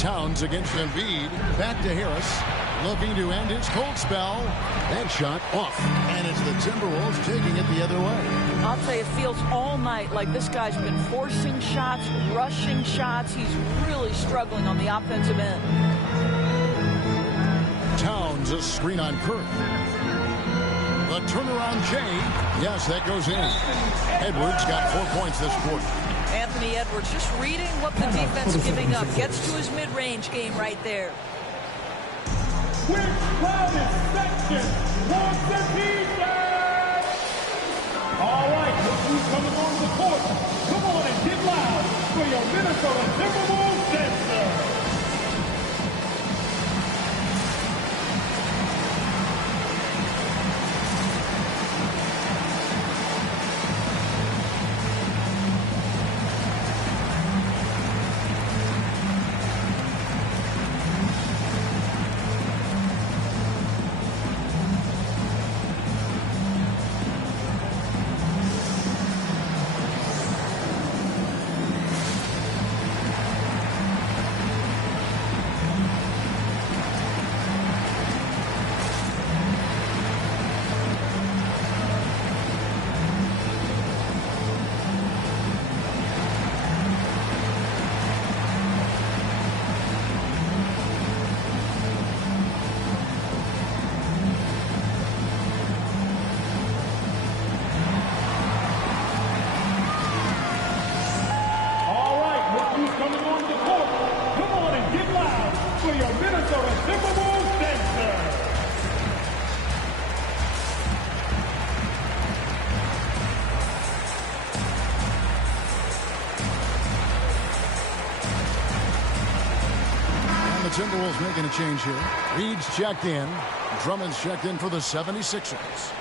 Towns against Embiid. Back to Harris. Looking to end his cold spell. That shot off. And it's the Timberwolves taking it the other way. I'll tell you, it feels all night like this guy's been forcing shots, rushing shots. He's really struggling on the offensive end. Towns, a screen on Curry. The turnaround J. Yes, that goes in. Edwards got 4 points this quarter. Anthony Edwards just reading what the defense is giving up. Gets to his mid-range game right there. Which crowded section wants the defense? All right, look who's coming on the court. Come on and get loud for your Minnesota Timberwolves dancer. the Timberwolves making a change here. Reed's checked in. Drummond's checked in for the 76ers.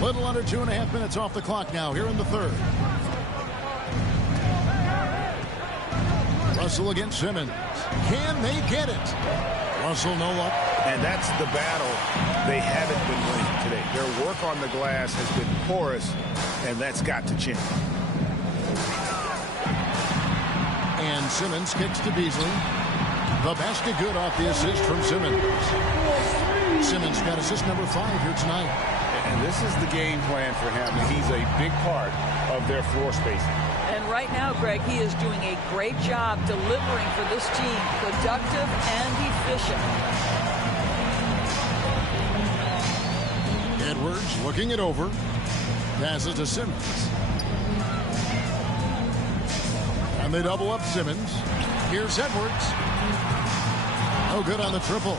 Little under 2.5 minutes off the clock now here in the third. Russell against Simmons. Can they get it? Russell no luck. And that's the battle they haven't been winning today. Their work on the glass has been porous, and that's got to change. And Simmons kicks to Beasley. The basket good off the assist from Simmons. Simmons got assist number 5 here tonight. And this is the game plan for him. He's a big part of their floor spacing. And right now, Greg, he is doing a great job delivering for this team, productive and efficient. Edwards looking it over. Passes to Simmons. And they double up Simmons. Here's Edwards. No good on the triple.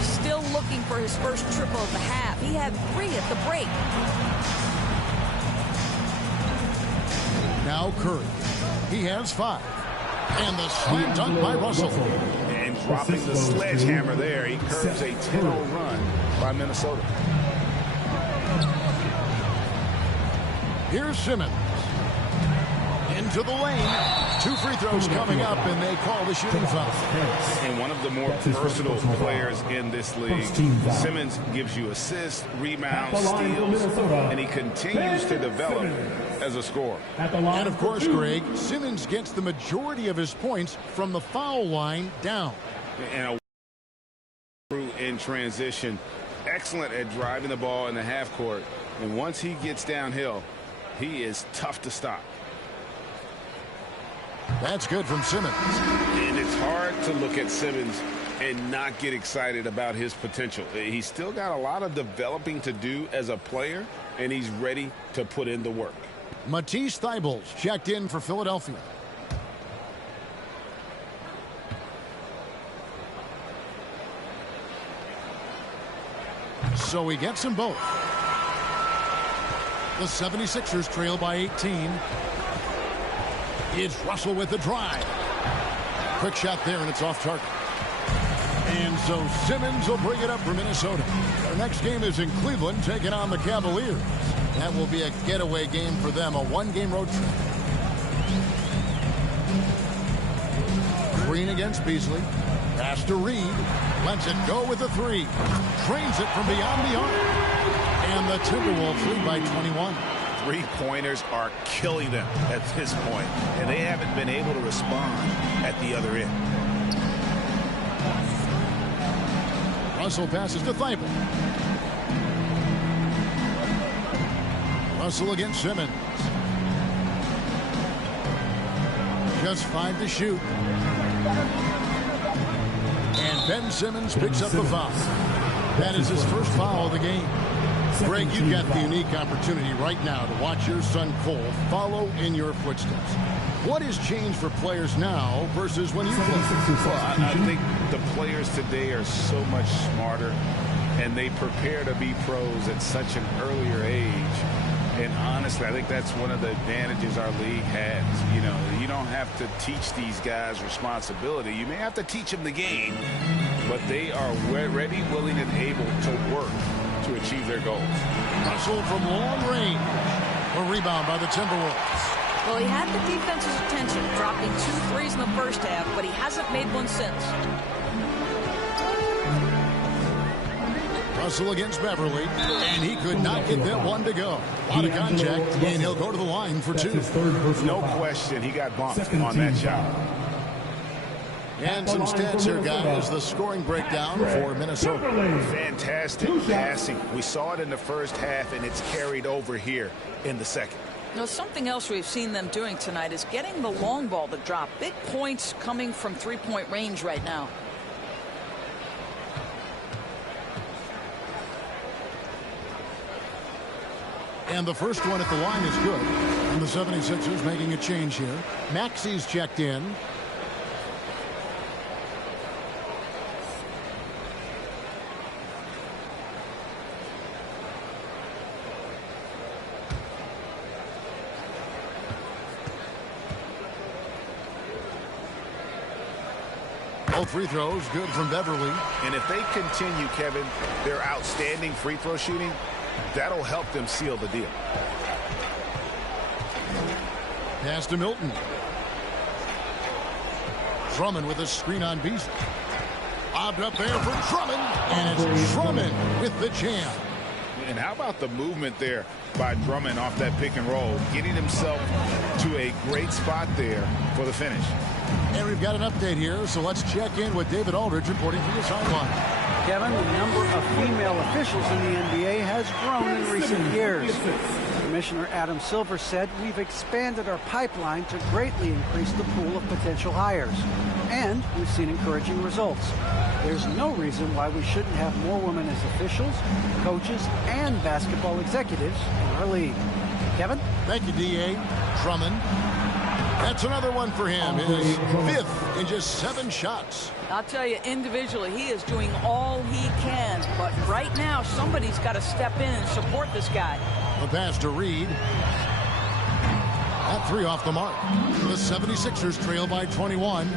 Still looking for his first triple of the half. He had 3 at the break. Now Curry. He has 5. And the slam dunk by Russell. And dropping the sledgehammer there. He curves a 10-0 run by Minnesota. Here's Simmons. Into the lane. 2 free throws coming up, and they call the shooting foul. And one of the more versatile players in this league. Simmons gives you assists, rebounds, steals, and he continues to develop as a scorer. And of course, Greg, Simmons gets the majority of his points from the foul line down. And in transition, excellent at driving the ball in the half court. And once he gets downhill, he is tough to stop. That's good from Simmons. And it's hard to look at Simmons and not get excited about his potential. He's still got a lot of developing to do as a player, and he's ready to put in the work. Matisse Thybulle checked in for Philadelphia. So he gets them both. The 76ers trail by 18. It's Russell with the drive. Quick shot there, and it's off target. And so Simmons will bring it up for Minnesota. Their next game is in Cleveland, taking on the Cavaliers. That will be a getaway game for them, a 1-game road trip. Green against Beasley. Pass to Reed. Lets it go with a 3. Trains it from beyond the arc. And the Timberwolves lead by 21. Three-pointers are killing them at this point, and they haven't been able to respond at the other end. Russell passes to Thybulle. Russell against Simmons. Just 5 to shoot. And Ben Simmons picks up the foul. That is his first foul of the game. Greg, you've got the unique opportunity right now to watch your son Cole follow in your footsteps. What has changed for players now versus when you played? Well, I think the players today are so much smarter, and they prepare to be pros at such an earlier age. And honestly, I think that's one of the advantages our league has. You know, you don't have to teach these guys responsibility. You may have to teach them the game, but they are ready, willing, and able to work to achieve their goals. Russell from long range. A rebound by the Timberwolves. Well, he had the defense's attention, dropping 2 threes in the first half, but he hasn't made one since. Russell against Beverly, and he could not get that one to go. A lot of contact, and he'll go to the line for 2. No question, he got bumped on that shot. And some stats here, guys. The scoring breakdown for Minnesota. Fantastic passing. We saw it in the first half, and it's carried over here in the second. Now, something else we've seen them doing tonight is getting the long ball to drop. Big points coming from three-point range right now. And the first one at the line is good. And the 76ers making a change here. Maxey's checked in. Both free throws good from Beverly. And if they continue, Kevin, their outstanding free throw shooting, that'll help them seal the deal. Pass to Milton. Drummond with a screen on Beasley. Lobbed up there for Drummond. And it's Drummond with the jam. And how about the movement there by Drummond off that pick and roll, getting himself to a great spot there for the finish. And we've got an update here, so let's check in with David Aldridge reporting from the sideline. Kevin, the number of female officials in the NBA has grown in recent years. Commissioner Adam Silver said, "We've expanded our pipeline to greatly increase the pool of potential hires. And we've seen encouraging results. There's no reason why we shouldn't have more women as officials, coaches, and basketball executives in our league." Kevin? Thank you, D.A. Drummond. That's another one for him. His 5th in just 7 shots. I'll tell you, individually, he is doing all he can. But right now, somebody's got to step in and support this guy. The pass to Reed. That 3 off the mark. The 76ers trail by 21.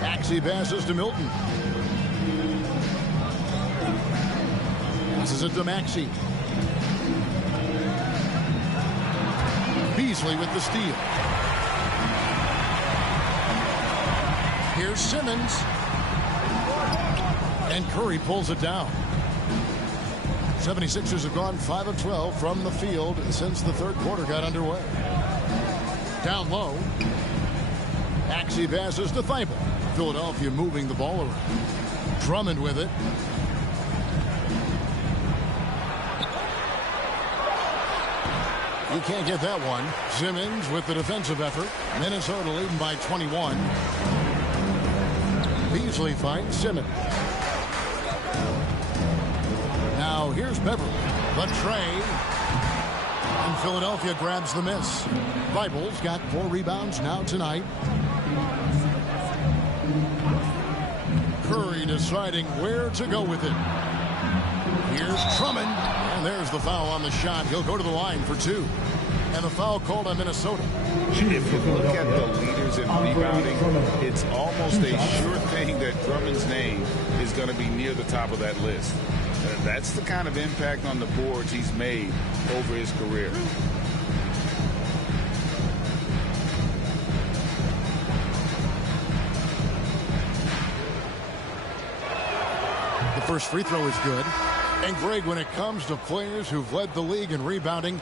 Maxey passes to Milton. Passes it to Maxey. Beasley with the steal. Here's Simmons. And Curry pulls it down. 76ers have gone 5 of 12 from the field since the third quarter got underway. Down low. Maxey passes to Thibault. Philadelphia moving the ball around. Drummond with it. You can't get that one. Simmons with the defensive effort. Minnesota leading by 21. Beasley finds Simmons. Now here's Beverly. The tray. And Philadelphia grabs the miss. Thibault's got 4 rebounds now tonight. Curry deciding where to go with it. Here's Drummond. And there's the foul on the shot. He'll go to the line for 2. And the foul called on Minnesota. If you look at the leaders in rebounding, it's almost a sure thing that Drummond's name is going to be near the top of that list. That's the kind of impact on the boards he's made over his career. The first free throw is good. And Greg, when it comes to players who've led the league in rebounding,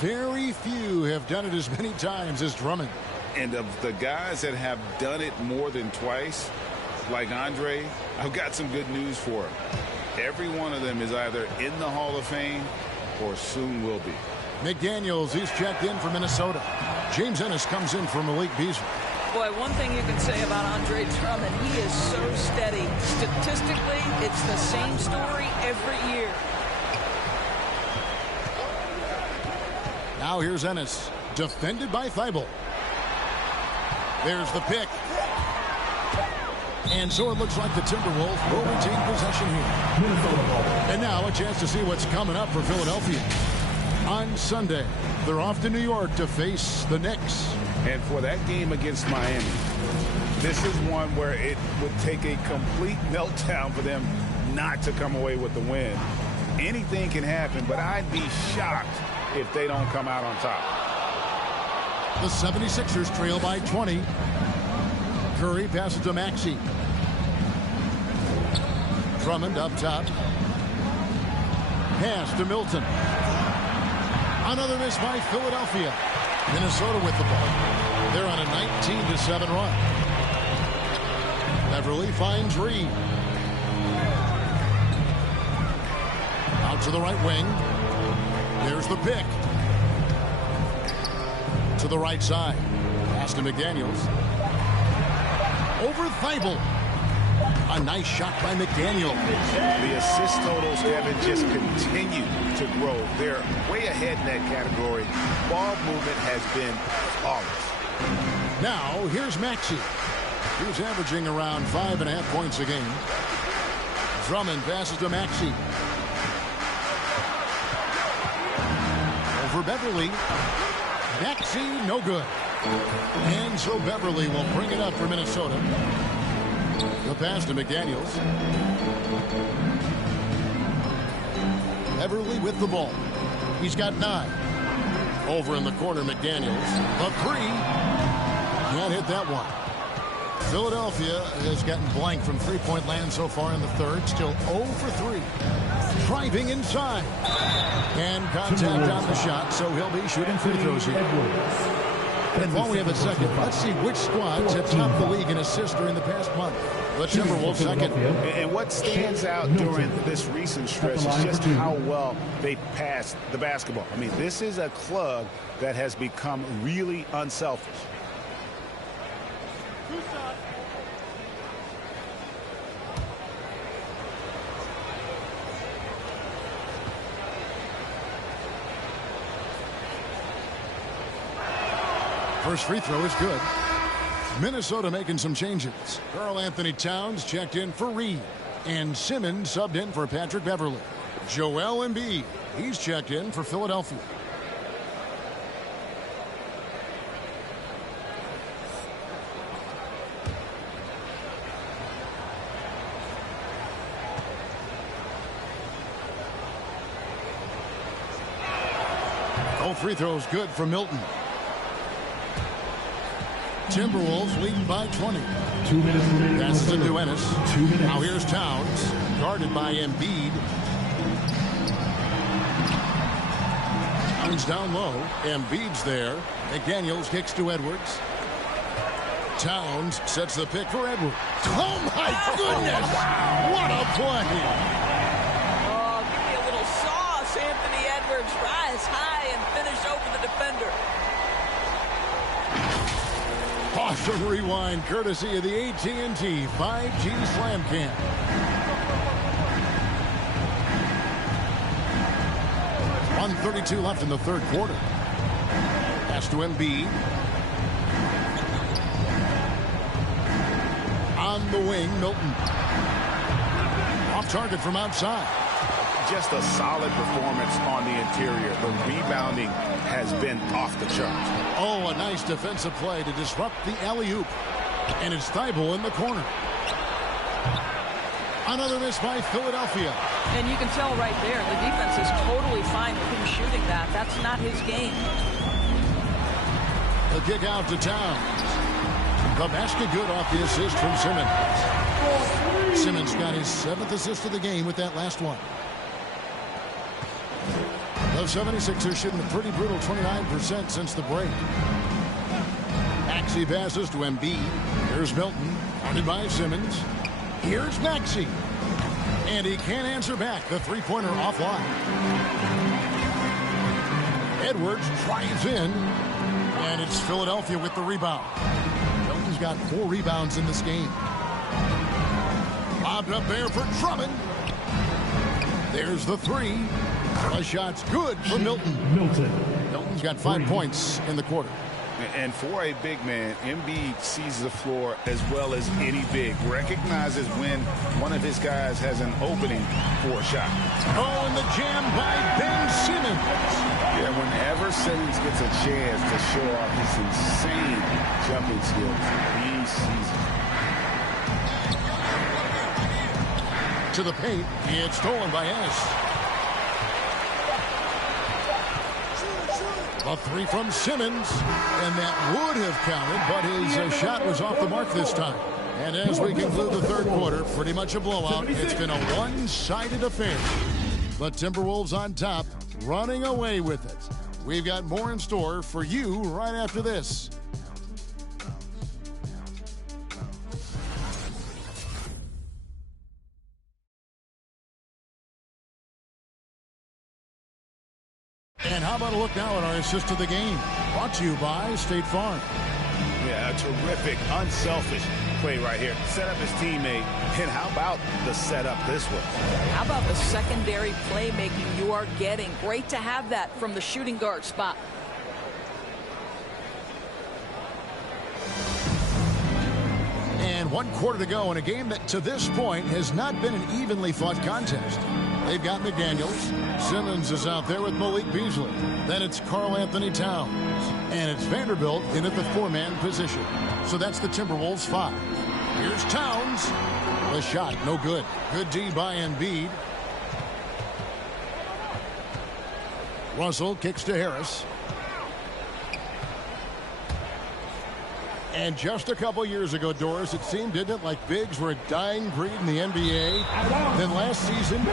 very few have done it as many times as Drummond. And of the guys that have done it more than twice, like Andre, I've got some good news for him. Every one of them is either in the Hall of Fame or soon will be. McDaniels, he's checked in for Minnesota. James Ennis comes in for Malik Beasley. Boy, one thing you can say about Andre Drummond, he is so steady. Statistically, it's the same story every year. Now here's Ennis, defended by Thibault. There's the pick. And so it looks like the Timberwolves will retain possession here. And now a chance to see what's coming up for Philadelphia. On Sunday, they're off to New York to face the Knicks. And for that game against Miami, this is one where it would take a complete meltdown for them not to come away with the win. Anything can happen, but I'd be shocked if they don't come out on top. The 76ers trail by 20. Curry passes to Maxey. Drummond up top. Pass to Milton. Another miss by Philadelphia. Minnesota with the ball. They're on a 19-7 run. Beverly finds Reed. Out to the right wing. There's the pick. To the right side. Pass to McDaniels. Over Thibault. A nice shot by McDaniel. The assist totals haven't just continued to grow. They're way ahead in that category. Ball movement has been flawless. Now, here's Maxey. He's averaging around 5.5 points a game. Drummond passes to Maxey. Over Beverly. Maxey, no good. And so Beverly will bring it up for Minnesota. The pass to McDaniels. Beverly with the ball. He's got 9. Over in the corner, McDaniels. The 3. Can't hit that one. Philadelphia has gotten blank from three-point land so far in the third. Still 0 for 3. Driving inside. And contact on the shot, so he'll be shooting free throws here. And while we have a second, let's see which squads have topped the league in assists during the past month. The Timberwolves second. And what stands out during this recent stretch is just how well they passed the basketball. I mean, this is a club that has become really unselfish. First free throw is good. Minnesota making some changes. Karl Anthony Towns checked in for Reed. And Simmons subbed in for Patrick Beverly. Joel Embiid, he's checked in for Philadelphia. All free throws good for Milton. Timberwolves leading by 20. 2 minutes remaining. Passes it to Ennis. 2 minutes. Now here's Towns, guarded by Embiid. Towns down low. Embiid's there. McDaniels kicks to Edwards. Towns sets the pick for Edwards. Oh my goodness! What a play! Oh, give me a little sauce, Anthony Edwards. Rise high and finish over the defender. Awesome rewind, courtesy of the AT&T 5G Slam Cam. .132 left in the third quarter. Pass to Embiid. On the wing, Milton. Off target from outside. Just a solid performance on the interior. The rebounding has been off the charts. Oh, a nice defensive play to disrupt the alley-oop. And it's Thibault in the corner. Another miss by Philadelphia. And you can tell right there, the defense is totally fine with him shooting that. That's not his game. The kick out to Towns. The basket good off the assist from Simmons. Simmons got his 7th assist of the game with that last one. The 76ers shooting a pretty brutal 29% since the break. Maxey passes to Embiid. Here's Milton, guarded by Simmons. Here's Maxey. And he can't answer back. The three-pointer offline. Edwards drives in. And it's Philadelphia with the rebound. Milton's got 4 rebounds in this game. Lobbed up there for Drummond. There's the 3. The shot's good for Milton. Milton's got 5 points in the quarter. And for a big man, Embiid sees the floor as well as any big. Recognizes when one of his guys has an opening for a shot. Oh, and the jam by Ben Simmons. Yeah, whenever Simmons gets a chance to show off his insane jumping skills, he sees it. To the paint, it's stolen by Ennis. A 3 from Simmons, and that would have counted, but his shot was off the mark this time. And as we conclude the third quarter, pretty much a blowout. It's been a one-sided affair. The Timberwolves on top, running away with it. We've got more in store for you right after this. And how about a look now at our assist of the game? Brought to you by State Farm. Yeah, a terrific, unselfish play right here. Set up his teammate. And how about the setup this was? How about the secondary playmaking you are getting? Great to have that from the shooting guard spot. And 1 quarter to go in a game that to this point has not been an evenly fought contest. They've got McDaniels. Simmons is out there with Malik Beasley. Then it's Karl Anthony Towns. And it's Vanderbilt in at the 4-man position. So that's the Timberwolves 5. Here's Towns. The shot, no good. Good D by Embiid. Russell kicks to Harris. And just a couple years ago, Doris, it seemed, didn't it, like bigs were a dying breed in the NBA. Then last season, 2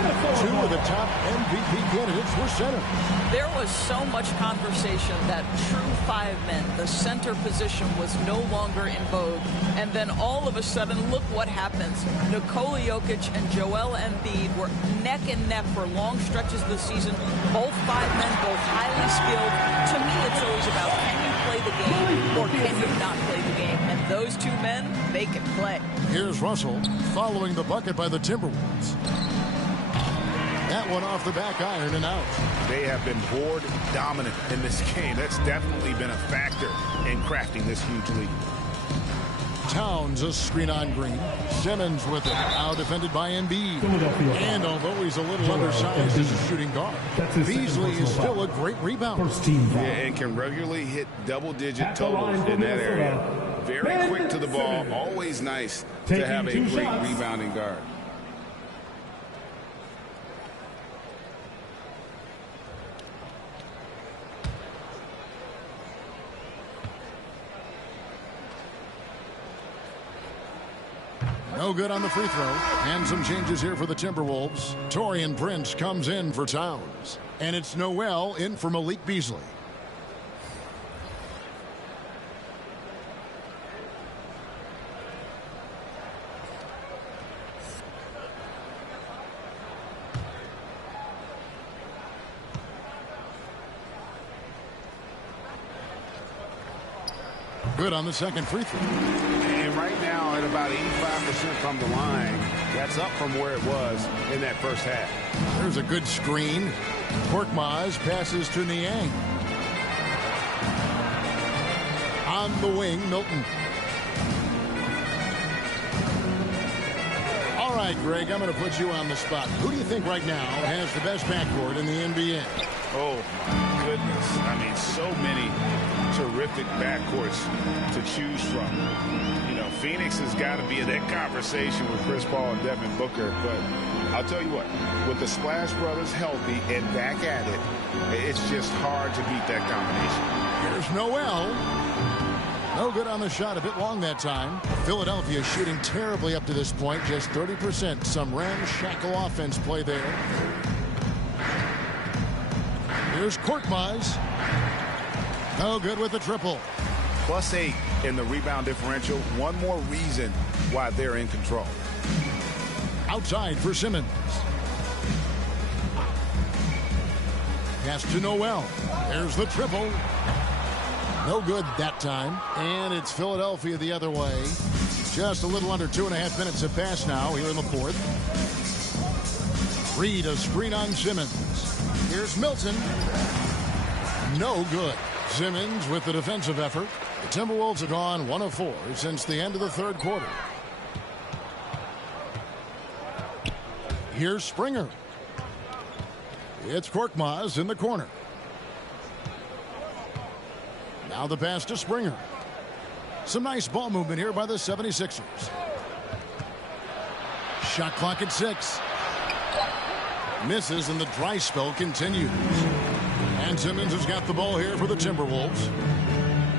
of the top MVP candidates were centers. There was so much conversation that true 5 men, the center position, was no longer in vogue. And then all of a sudden, look what happens. Nikola Jokic and Joel Embiid were neck and neck for long stretches of the season. Both 5 men, both highly skilled. To me, it's always about, can you play the game or can you not play the game? And those 2 men, they can play. Here's Russell following the bucket by the Timberwolves. That one off the back iron and out. They have been board dominant in this game. That's definitely been a factor in crafting this huge lead. Towns a screen on Green. Simmons with it. Now defended by Embiid. And although he's a little undersized as a shooting guard, Beasley is still a great rebounder. Yeah, and can regularly hit double-digit totals in that area. Very quick to the ball. Always nice to have a great rebounding guard. No good on the free throw. And some changes here for the Timberwolves. Taurean Prince comes in for Towns. And it's Noel in for Malik Beasley. Good on the second free throw. And right now at about 85% from the line. That's up from where it was in that first half. There's a good screen. Korkmaz passes to Niang. On the wing, Milton. All right, Greg, I'm going to put you on the spot. Who do you think right now has the best backcourt in the NBA? Oh, my goodness. I mean, so many terrific backcourts to choose from. You know, Phoenix has got to be in that conversation with Chris Paul and Devin Booker. But I'll tell you what, with the Splash Brothers healthy and back at it, it's just hard to beat that combination. Here's Noel. No good on the shot, a bit long that time. Philadelphia shooting terribly up to this point, just 30%. Some ramshackle offense play there. Here's Korkmaz. No good with the triple. +8 in the rebound differential. One more reason why they're in control. Outside for Simmons. Pass to Noel. There's the triple. No good that time. And it's Philadelphia the other way. Just a little under 2.5 minutes have passed now here in the fourth. Reed a screen on Simmons. Here's Milton. No good. Simmons with the defensive effort. The Timberwolves have gone 1 of 4 since the end of the third quarter. Here's Springer. It's Korkmaz in the corner. Now the pass to Springer. Some nice ball movement here by the 76ers. Shot clock at 6. Misses and the dry spell continues. And Simmons has got the ball here for the Timberwolves.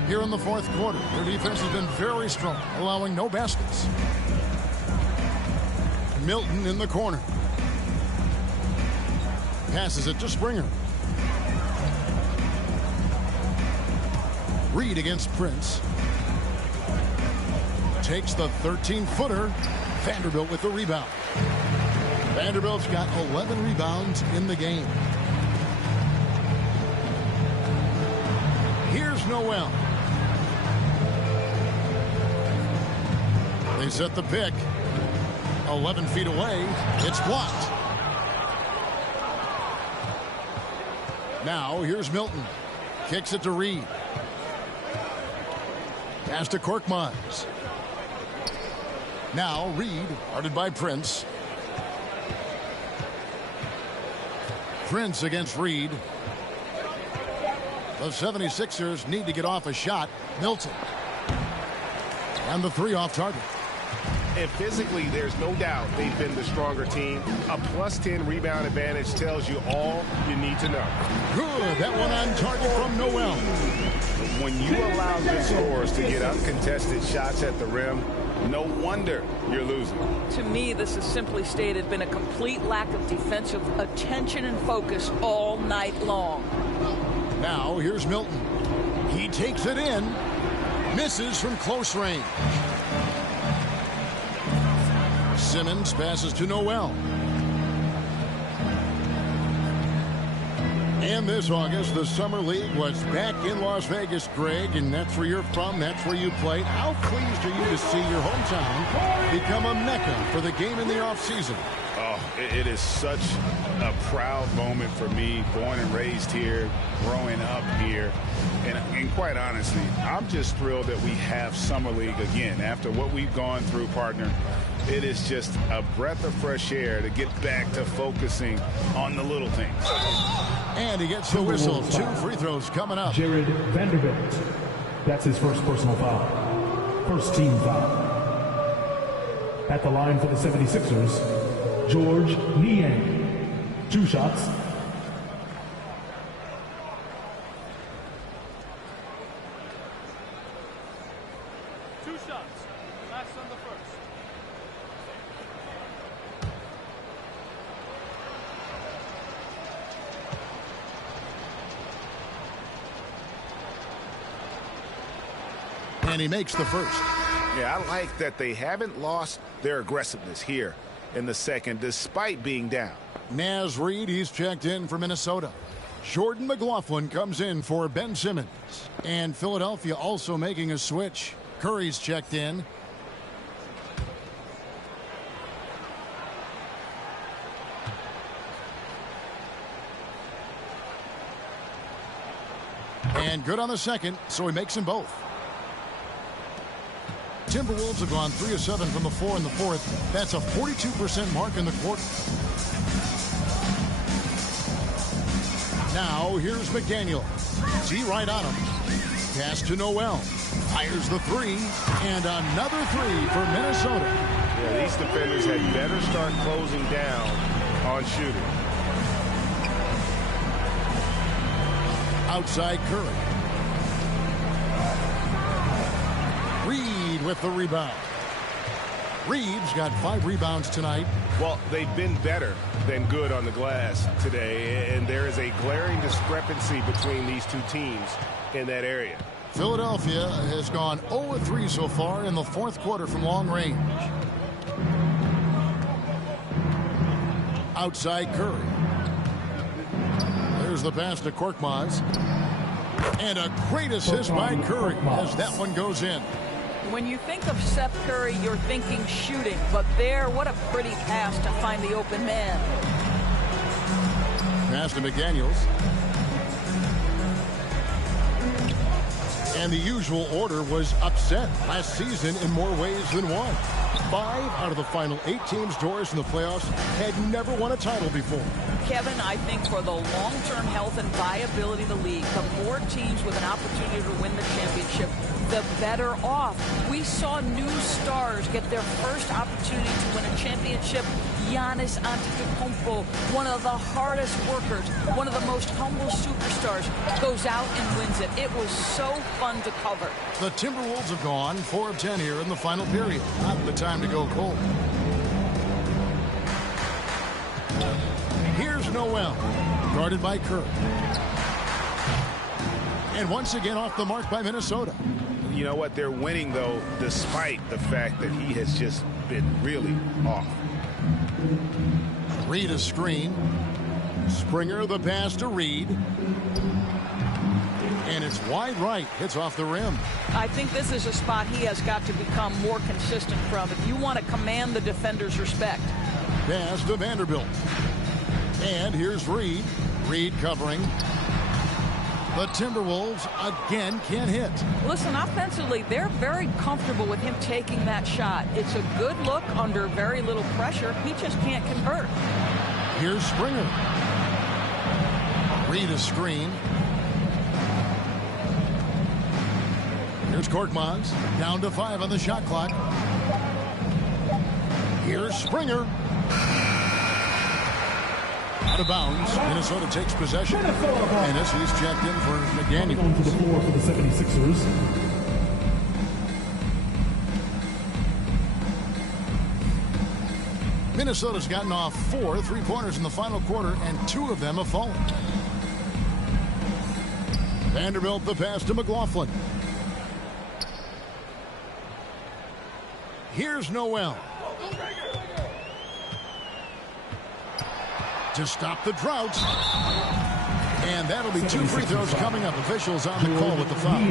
Here in the fourth quarter, their defense has been very strong, allowing no baskets. Milton in the corner. Passes it to Springer. Reed against Prince. Takes the 13-footer. Vanderbilt with the rebound. Vanderbilt's got 11 rebounds in the game. Here's Noel. They set the pick. 11 feet away. It's blocked. Now here's Milton. Kicks it to Reed. Pass to Korkmaz. Now Reed, guarded by Prince. Prince against Reed. The 76ers need to get off a shot. Milton. And the three off target. And physically, there's no doubt they've been the stronger team. A +10 rebound advantage tells you all you need to know. Good. That one on target from Noel. When you allow good scores to get uncontested shots at the rim, no wonder you're losing. To me, this has simply stated been a complete lack of defensive attention and focus all night long. Now here's Milton. He takes it in. Misses from close range. Simmons passes to Noel. And this August, the Summer League was back in Las Vegas, Greg, and that's where you're from, that's where you played. How pleased are you to see your hometown become a mecca for the game in the offseason? Oh, it is such a proud moment for me, born and raised here, growing up here. And quite honestly, I'm just thrilled that we have Summer League again. After what we've gone through, partner, it is just a breath of fresh air to get back to focusing on the little things. And he gets the whistle. 2 free throws coming up. Jared Vanderbilt. That's his first personal foul. First team foul. At the line for the 76ers, George Niang. 2 shots. Last on the first. And he makes the first. Yeah, I like that they haven't lost their aggressiveness here in the second, despite being down. Naz Reid, he's checked in for Minnesota. Jordan McLaughlin comes in for Ben Simmons. And Philadelphia also making a switch. Curry's checked in. And good on the second, so he makes them both. Timberwolves have gone 3 of 7 from the floor in the fourth. That's a 42% mark in the quarter. Now here's McDaniel. D right on him. Pass to Noel. Fires the three. And another three for Minnesota. Yeah, these defenders had better start closing down on shooting. Outside Curry. Reed with the rebound. Reed's got 5 rebounds tonight. Well, they've been better than good on the glass today, and there is a glaring discrepancy between these two teams in that area. Philadelphia has gone 0-3 so far in the fourth quarter from long range. Outside Curry. There's the pass to Korkmaz. And a great assist by Curry as that one goes in. When you think of Seth Curry, you're thinking shooting. But there, what a pretty pass to find the open man. Pass to McDaniels. And the usual order was upset last season in more ways than one. 5 out of the final 8 teams, Doris, in the playoffs had never won a title before. Kevin, I think for the long-term health and viability of the league, the more teams with an opportunity to win the championship, the better off. We saw new stars get their first opportunity to win a championship. Giannis Antetokounmpo, one of the hardest workers, one of the most humble superstars, goes out and wins it. It was so fun to cover. The Timberwolves have gone 4 of 10 here in the final period. Not the time to go cold. Here's Noel, guarded by Curry. And once again off the mark by Minnesota. You know what? They're winning, though, despite the fact that he has just been really off. Reed a screen. Springer the pass to Reed. And it's wide right. Hits off the rim. I think this is a spot he has got to become more consistent from if you want to command the defender's respect. Pass to Vanderbilt. And here's Reed. Reed covering. The Timberwolves again can't hit. Listen, offensively, they're very comfortable with him taking that shot. It's a good look under very little pressure. He just can't convert. Here's Springer. Reed a screen. Here's Korkmaz. Down to 5 on the shot clock. Here's Springer. Out of bounds. Minnesota takes possession. Ennis, he's checked in for McDaniel. On to the floor for the 76ers. Minnesota's gotten off 4 3-pointers in the final quarter, and 2 of them have fallen. Vanderbilt the pass to McLaughlin. Here's Noel. To stop the drought. And that'll be 2 free throws coming up. Officials on the call with the foul.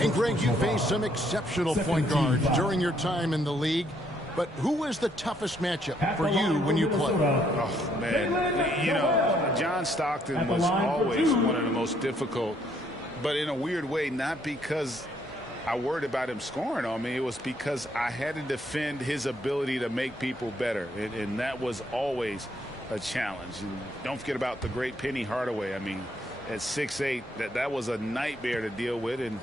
And Greg, you faced some exceptional point guards during your time in the league. But who was the toughest matchup for you when you played? Oh, man. You know, John Stockton was always one of the most difficult. But in a weird way, not because I worried about him scoring on me. It was because I had to defend his ability to make people better. And that was always a challenge. And don't forget about the great Penny Hardaway. I mean, at 6'8", that was a nightmare to deal with. And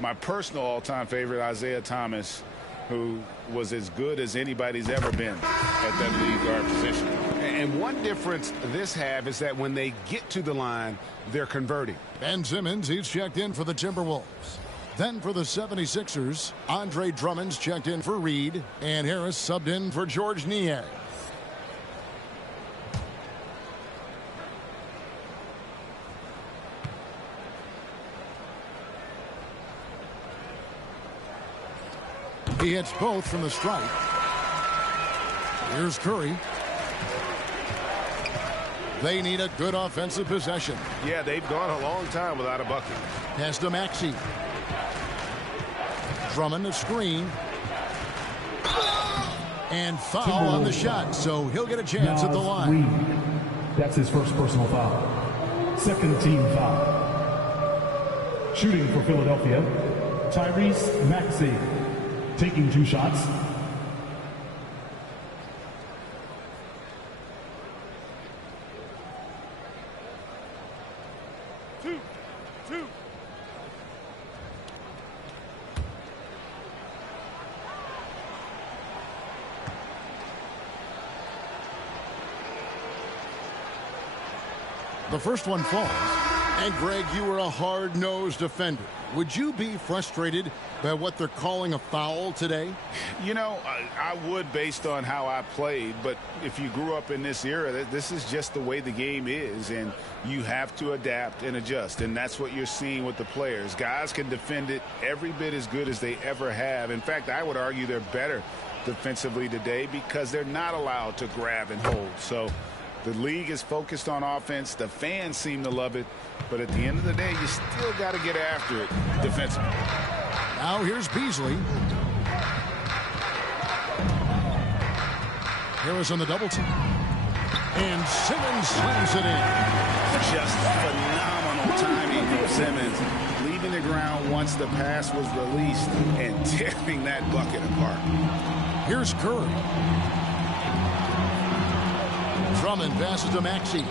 my personal all-time favorite, Isaiah Thomas, who was as good as anybody's ever been at that lead guard position. And one difference this have is that when they get to the line, they're converting. Ben Simmons, he's checked in for the Timberwolves. Then for the 76ers, Andre Drummond's checked in for Reed, and Harris subbed in for George Niang. He hits both from the stripe. Here's Curry. They need a good offensive possession. Yeah, they've gone a long time without a bucket. Pass to Maxey. Drummond a screen. And foul on the shot, so he'll get a chance at the line. That's his first personal foul. Second team foul. Shooting for Philadelphia, Tyrese Maxey. Taking 2 shots. Two. The first one falls. And Greg, you were a hard-nosed defender. Would you be frustrated by what they're calling a foul today? You know, I would based on how I played, but if you grew up in this era, this is just the way the game is, and you have to adapt and adjust, and that's what you're seeing with the players. Guys can defend it every bit as good as they ever have. In fact, I would argue they're better defensively today because they're not allowed to grab and hold. So the league is focused on offense. The fans seem to love it. But at the end of the day, you still got to get after it defensively. Now here's Beasley. Harris on the double team. And Simmons slams it in. Just phenomenal timing from Simmons. Leaving the ground once the pass was released and tearing that bucket apart. Here's Curry. Drummond passes to Maxey.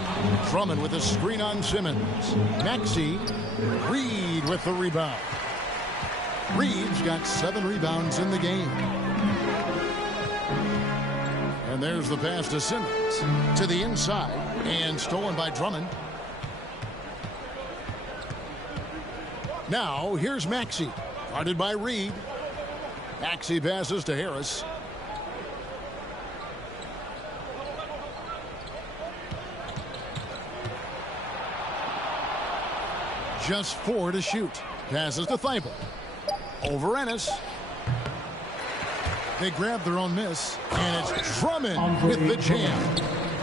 Drummond with a screen on Simmons. Maxey. Reed with the rebound. Reed's got 7 rebounds in the game. And there's the pass to Simmons. To the inside. And stolen by Drummond. Now here's Maxey. Guarded by Reed. Maxey passes to Harris. Just 4 to shoot. Passes to Thibault. Over Ennis. They grab their own miss. And it's Drummond with the jam.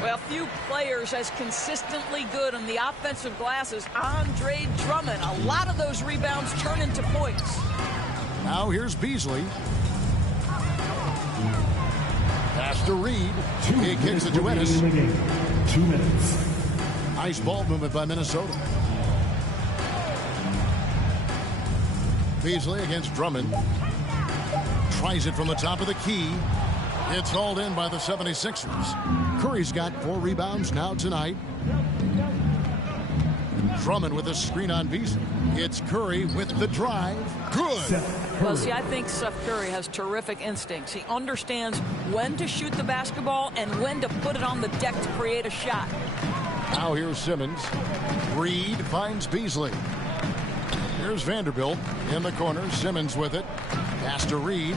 Well, few players as consistently good on the offensive glass as Andre Drummond. A lot of those rebounds turn into points. Now here's Beasley. Pass to Reed. He kicks it to Ennis. 2 minutes. Nice ball movement by Minnesota. Beasley against Drummond. Tries it from the top of the key. It's hauled in by the 76ers. Curry's got 4 rebounds now tonight. Drummond with a screen on Beasley. It's Curry with the drive. Good. Well, see, I think Seth Curry has terrific instincts. He understands when to shoot the basketball and when to put it on the deck to create a shot. Now here's Simmons. Reed finds Beasley. Here's Vanderbilt in the corner. Simmons with it. Pass to Reed.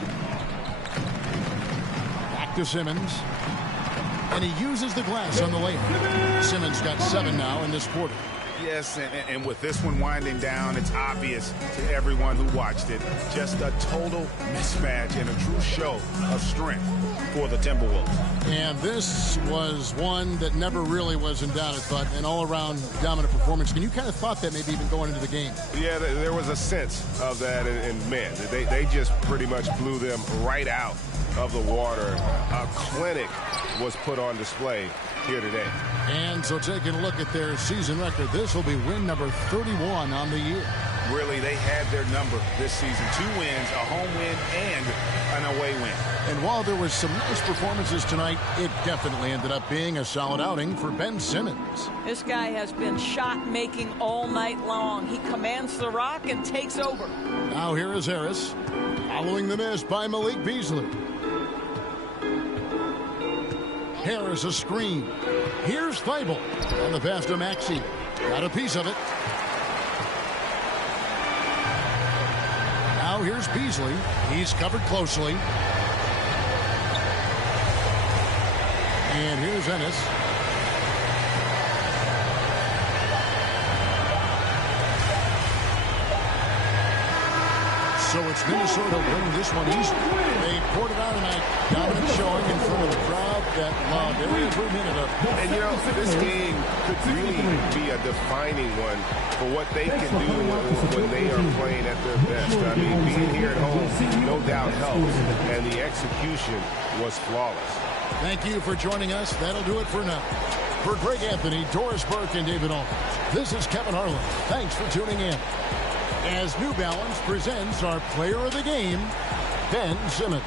Back to Simmons. And he uses the glass on the layup. Simmons got 7 now in this quarter. Yes, and with this one winding down, it's obvious to everyone who watched it. Just a total mismatch and a true show of strength for the Timberwolves. And this was one that never really was in doubt, but an all-around dominant performance. And you kind of thought that maybe even going into the game. Yeah, there was a sense of that, and man, they just pretty much blew them right out of the water. A clinic was put on display here today. And so taking a look at their season record, this will be win number 31 on the year. Really, they had their number this season. 2 wins, a home win, and an away win. And while there was some nice performances tonight, it definitely ended up being a solid outing for Ben Simmons. This guy has been shot-making all night long. He commands the rock and takes over. Now here is Harris, following the miss by Malik Beasley. Harris a screen. Here's Thibault on the pass to Maxey. Got a piece of it. Now here's Beasley. He's covered closely. And here's Ennis. So it's Minnesota winning this one easily. They poured it out tonight. Dominant showing in front of the crowd that loved every minute of it. And, you know, this game could really be a defining one for what they can do when they are playing at their best. I mean, being here at home, no doubt helps. And the execution was flawless. Thank you for joining us. That'll do it for now. For Greg Anthony, Doris Burke, and David Aldridge, this is Kevin Harlan. Thanks for tuning in. As New Balance presents our player of the game, Ben Simmons.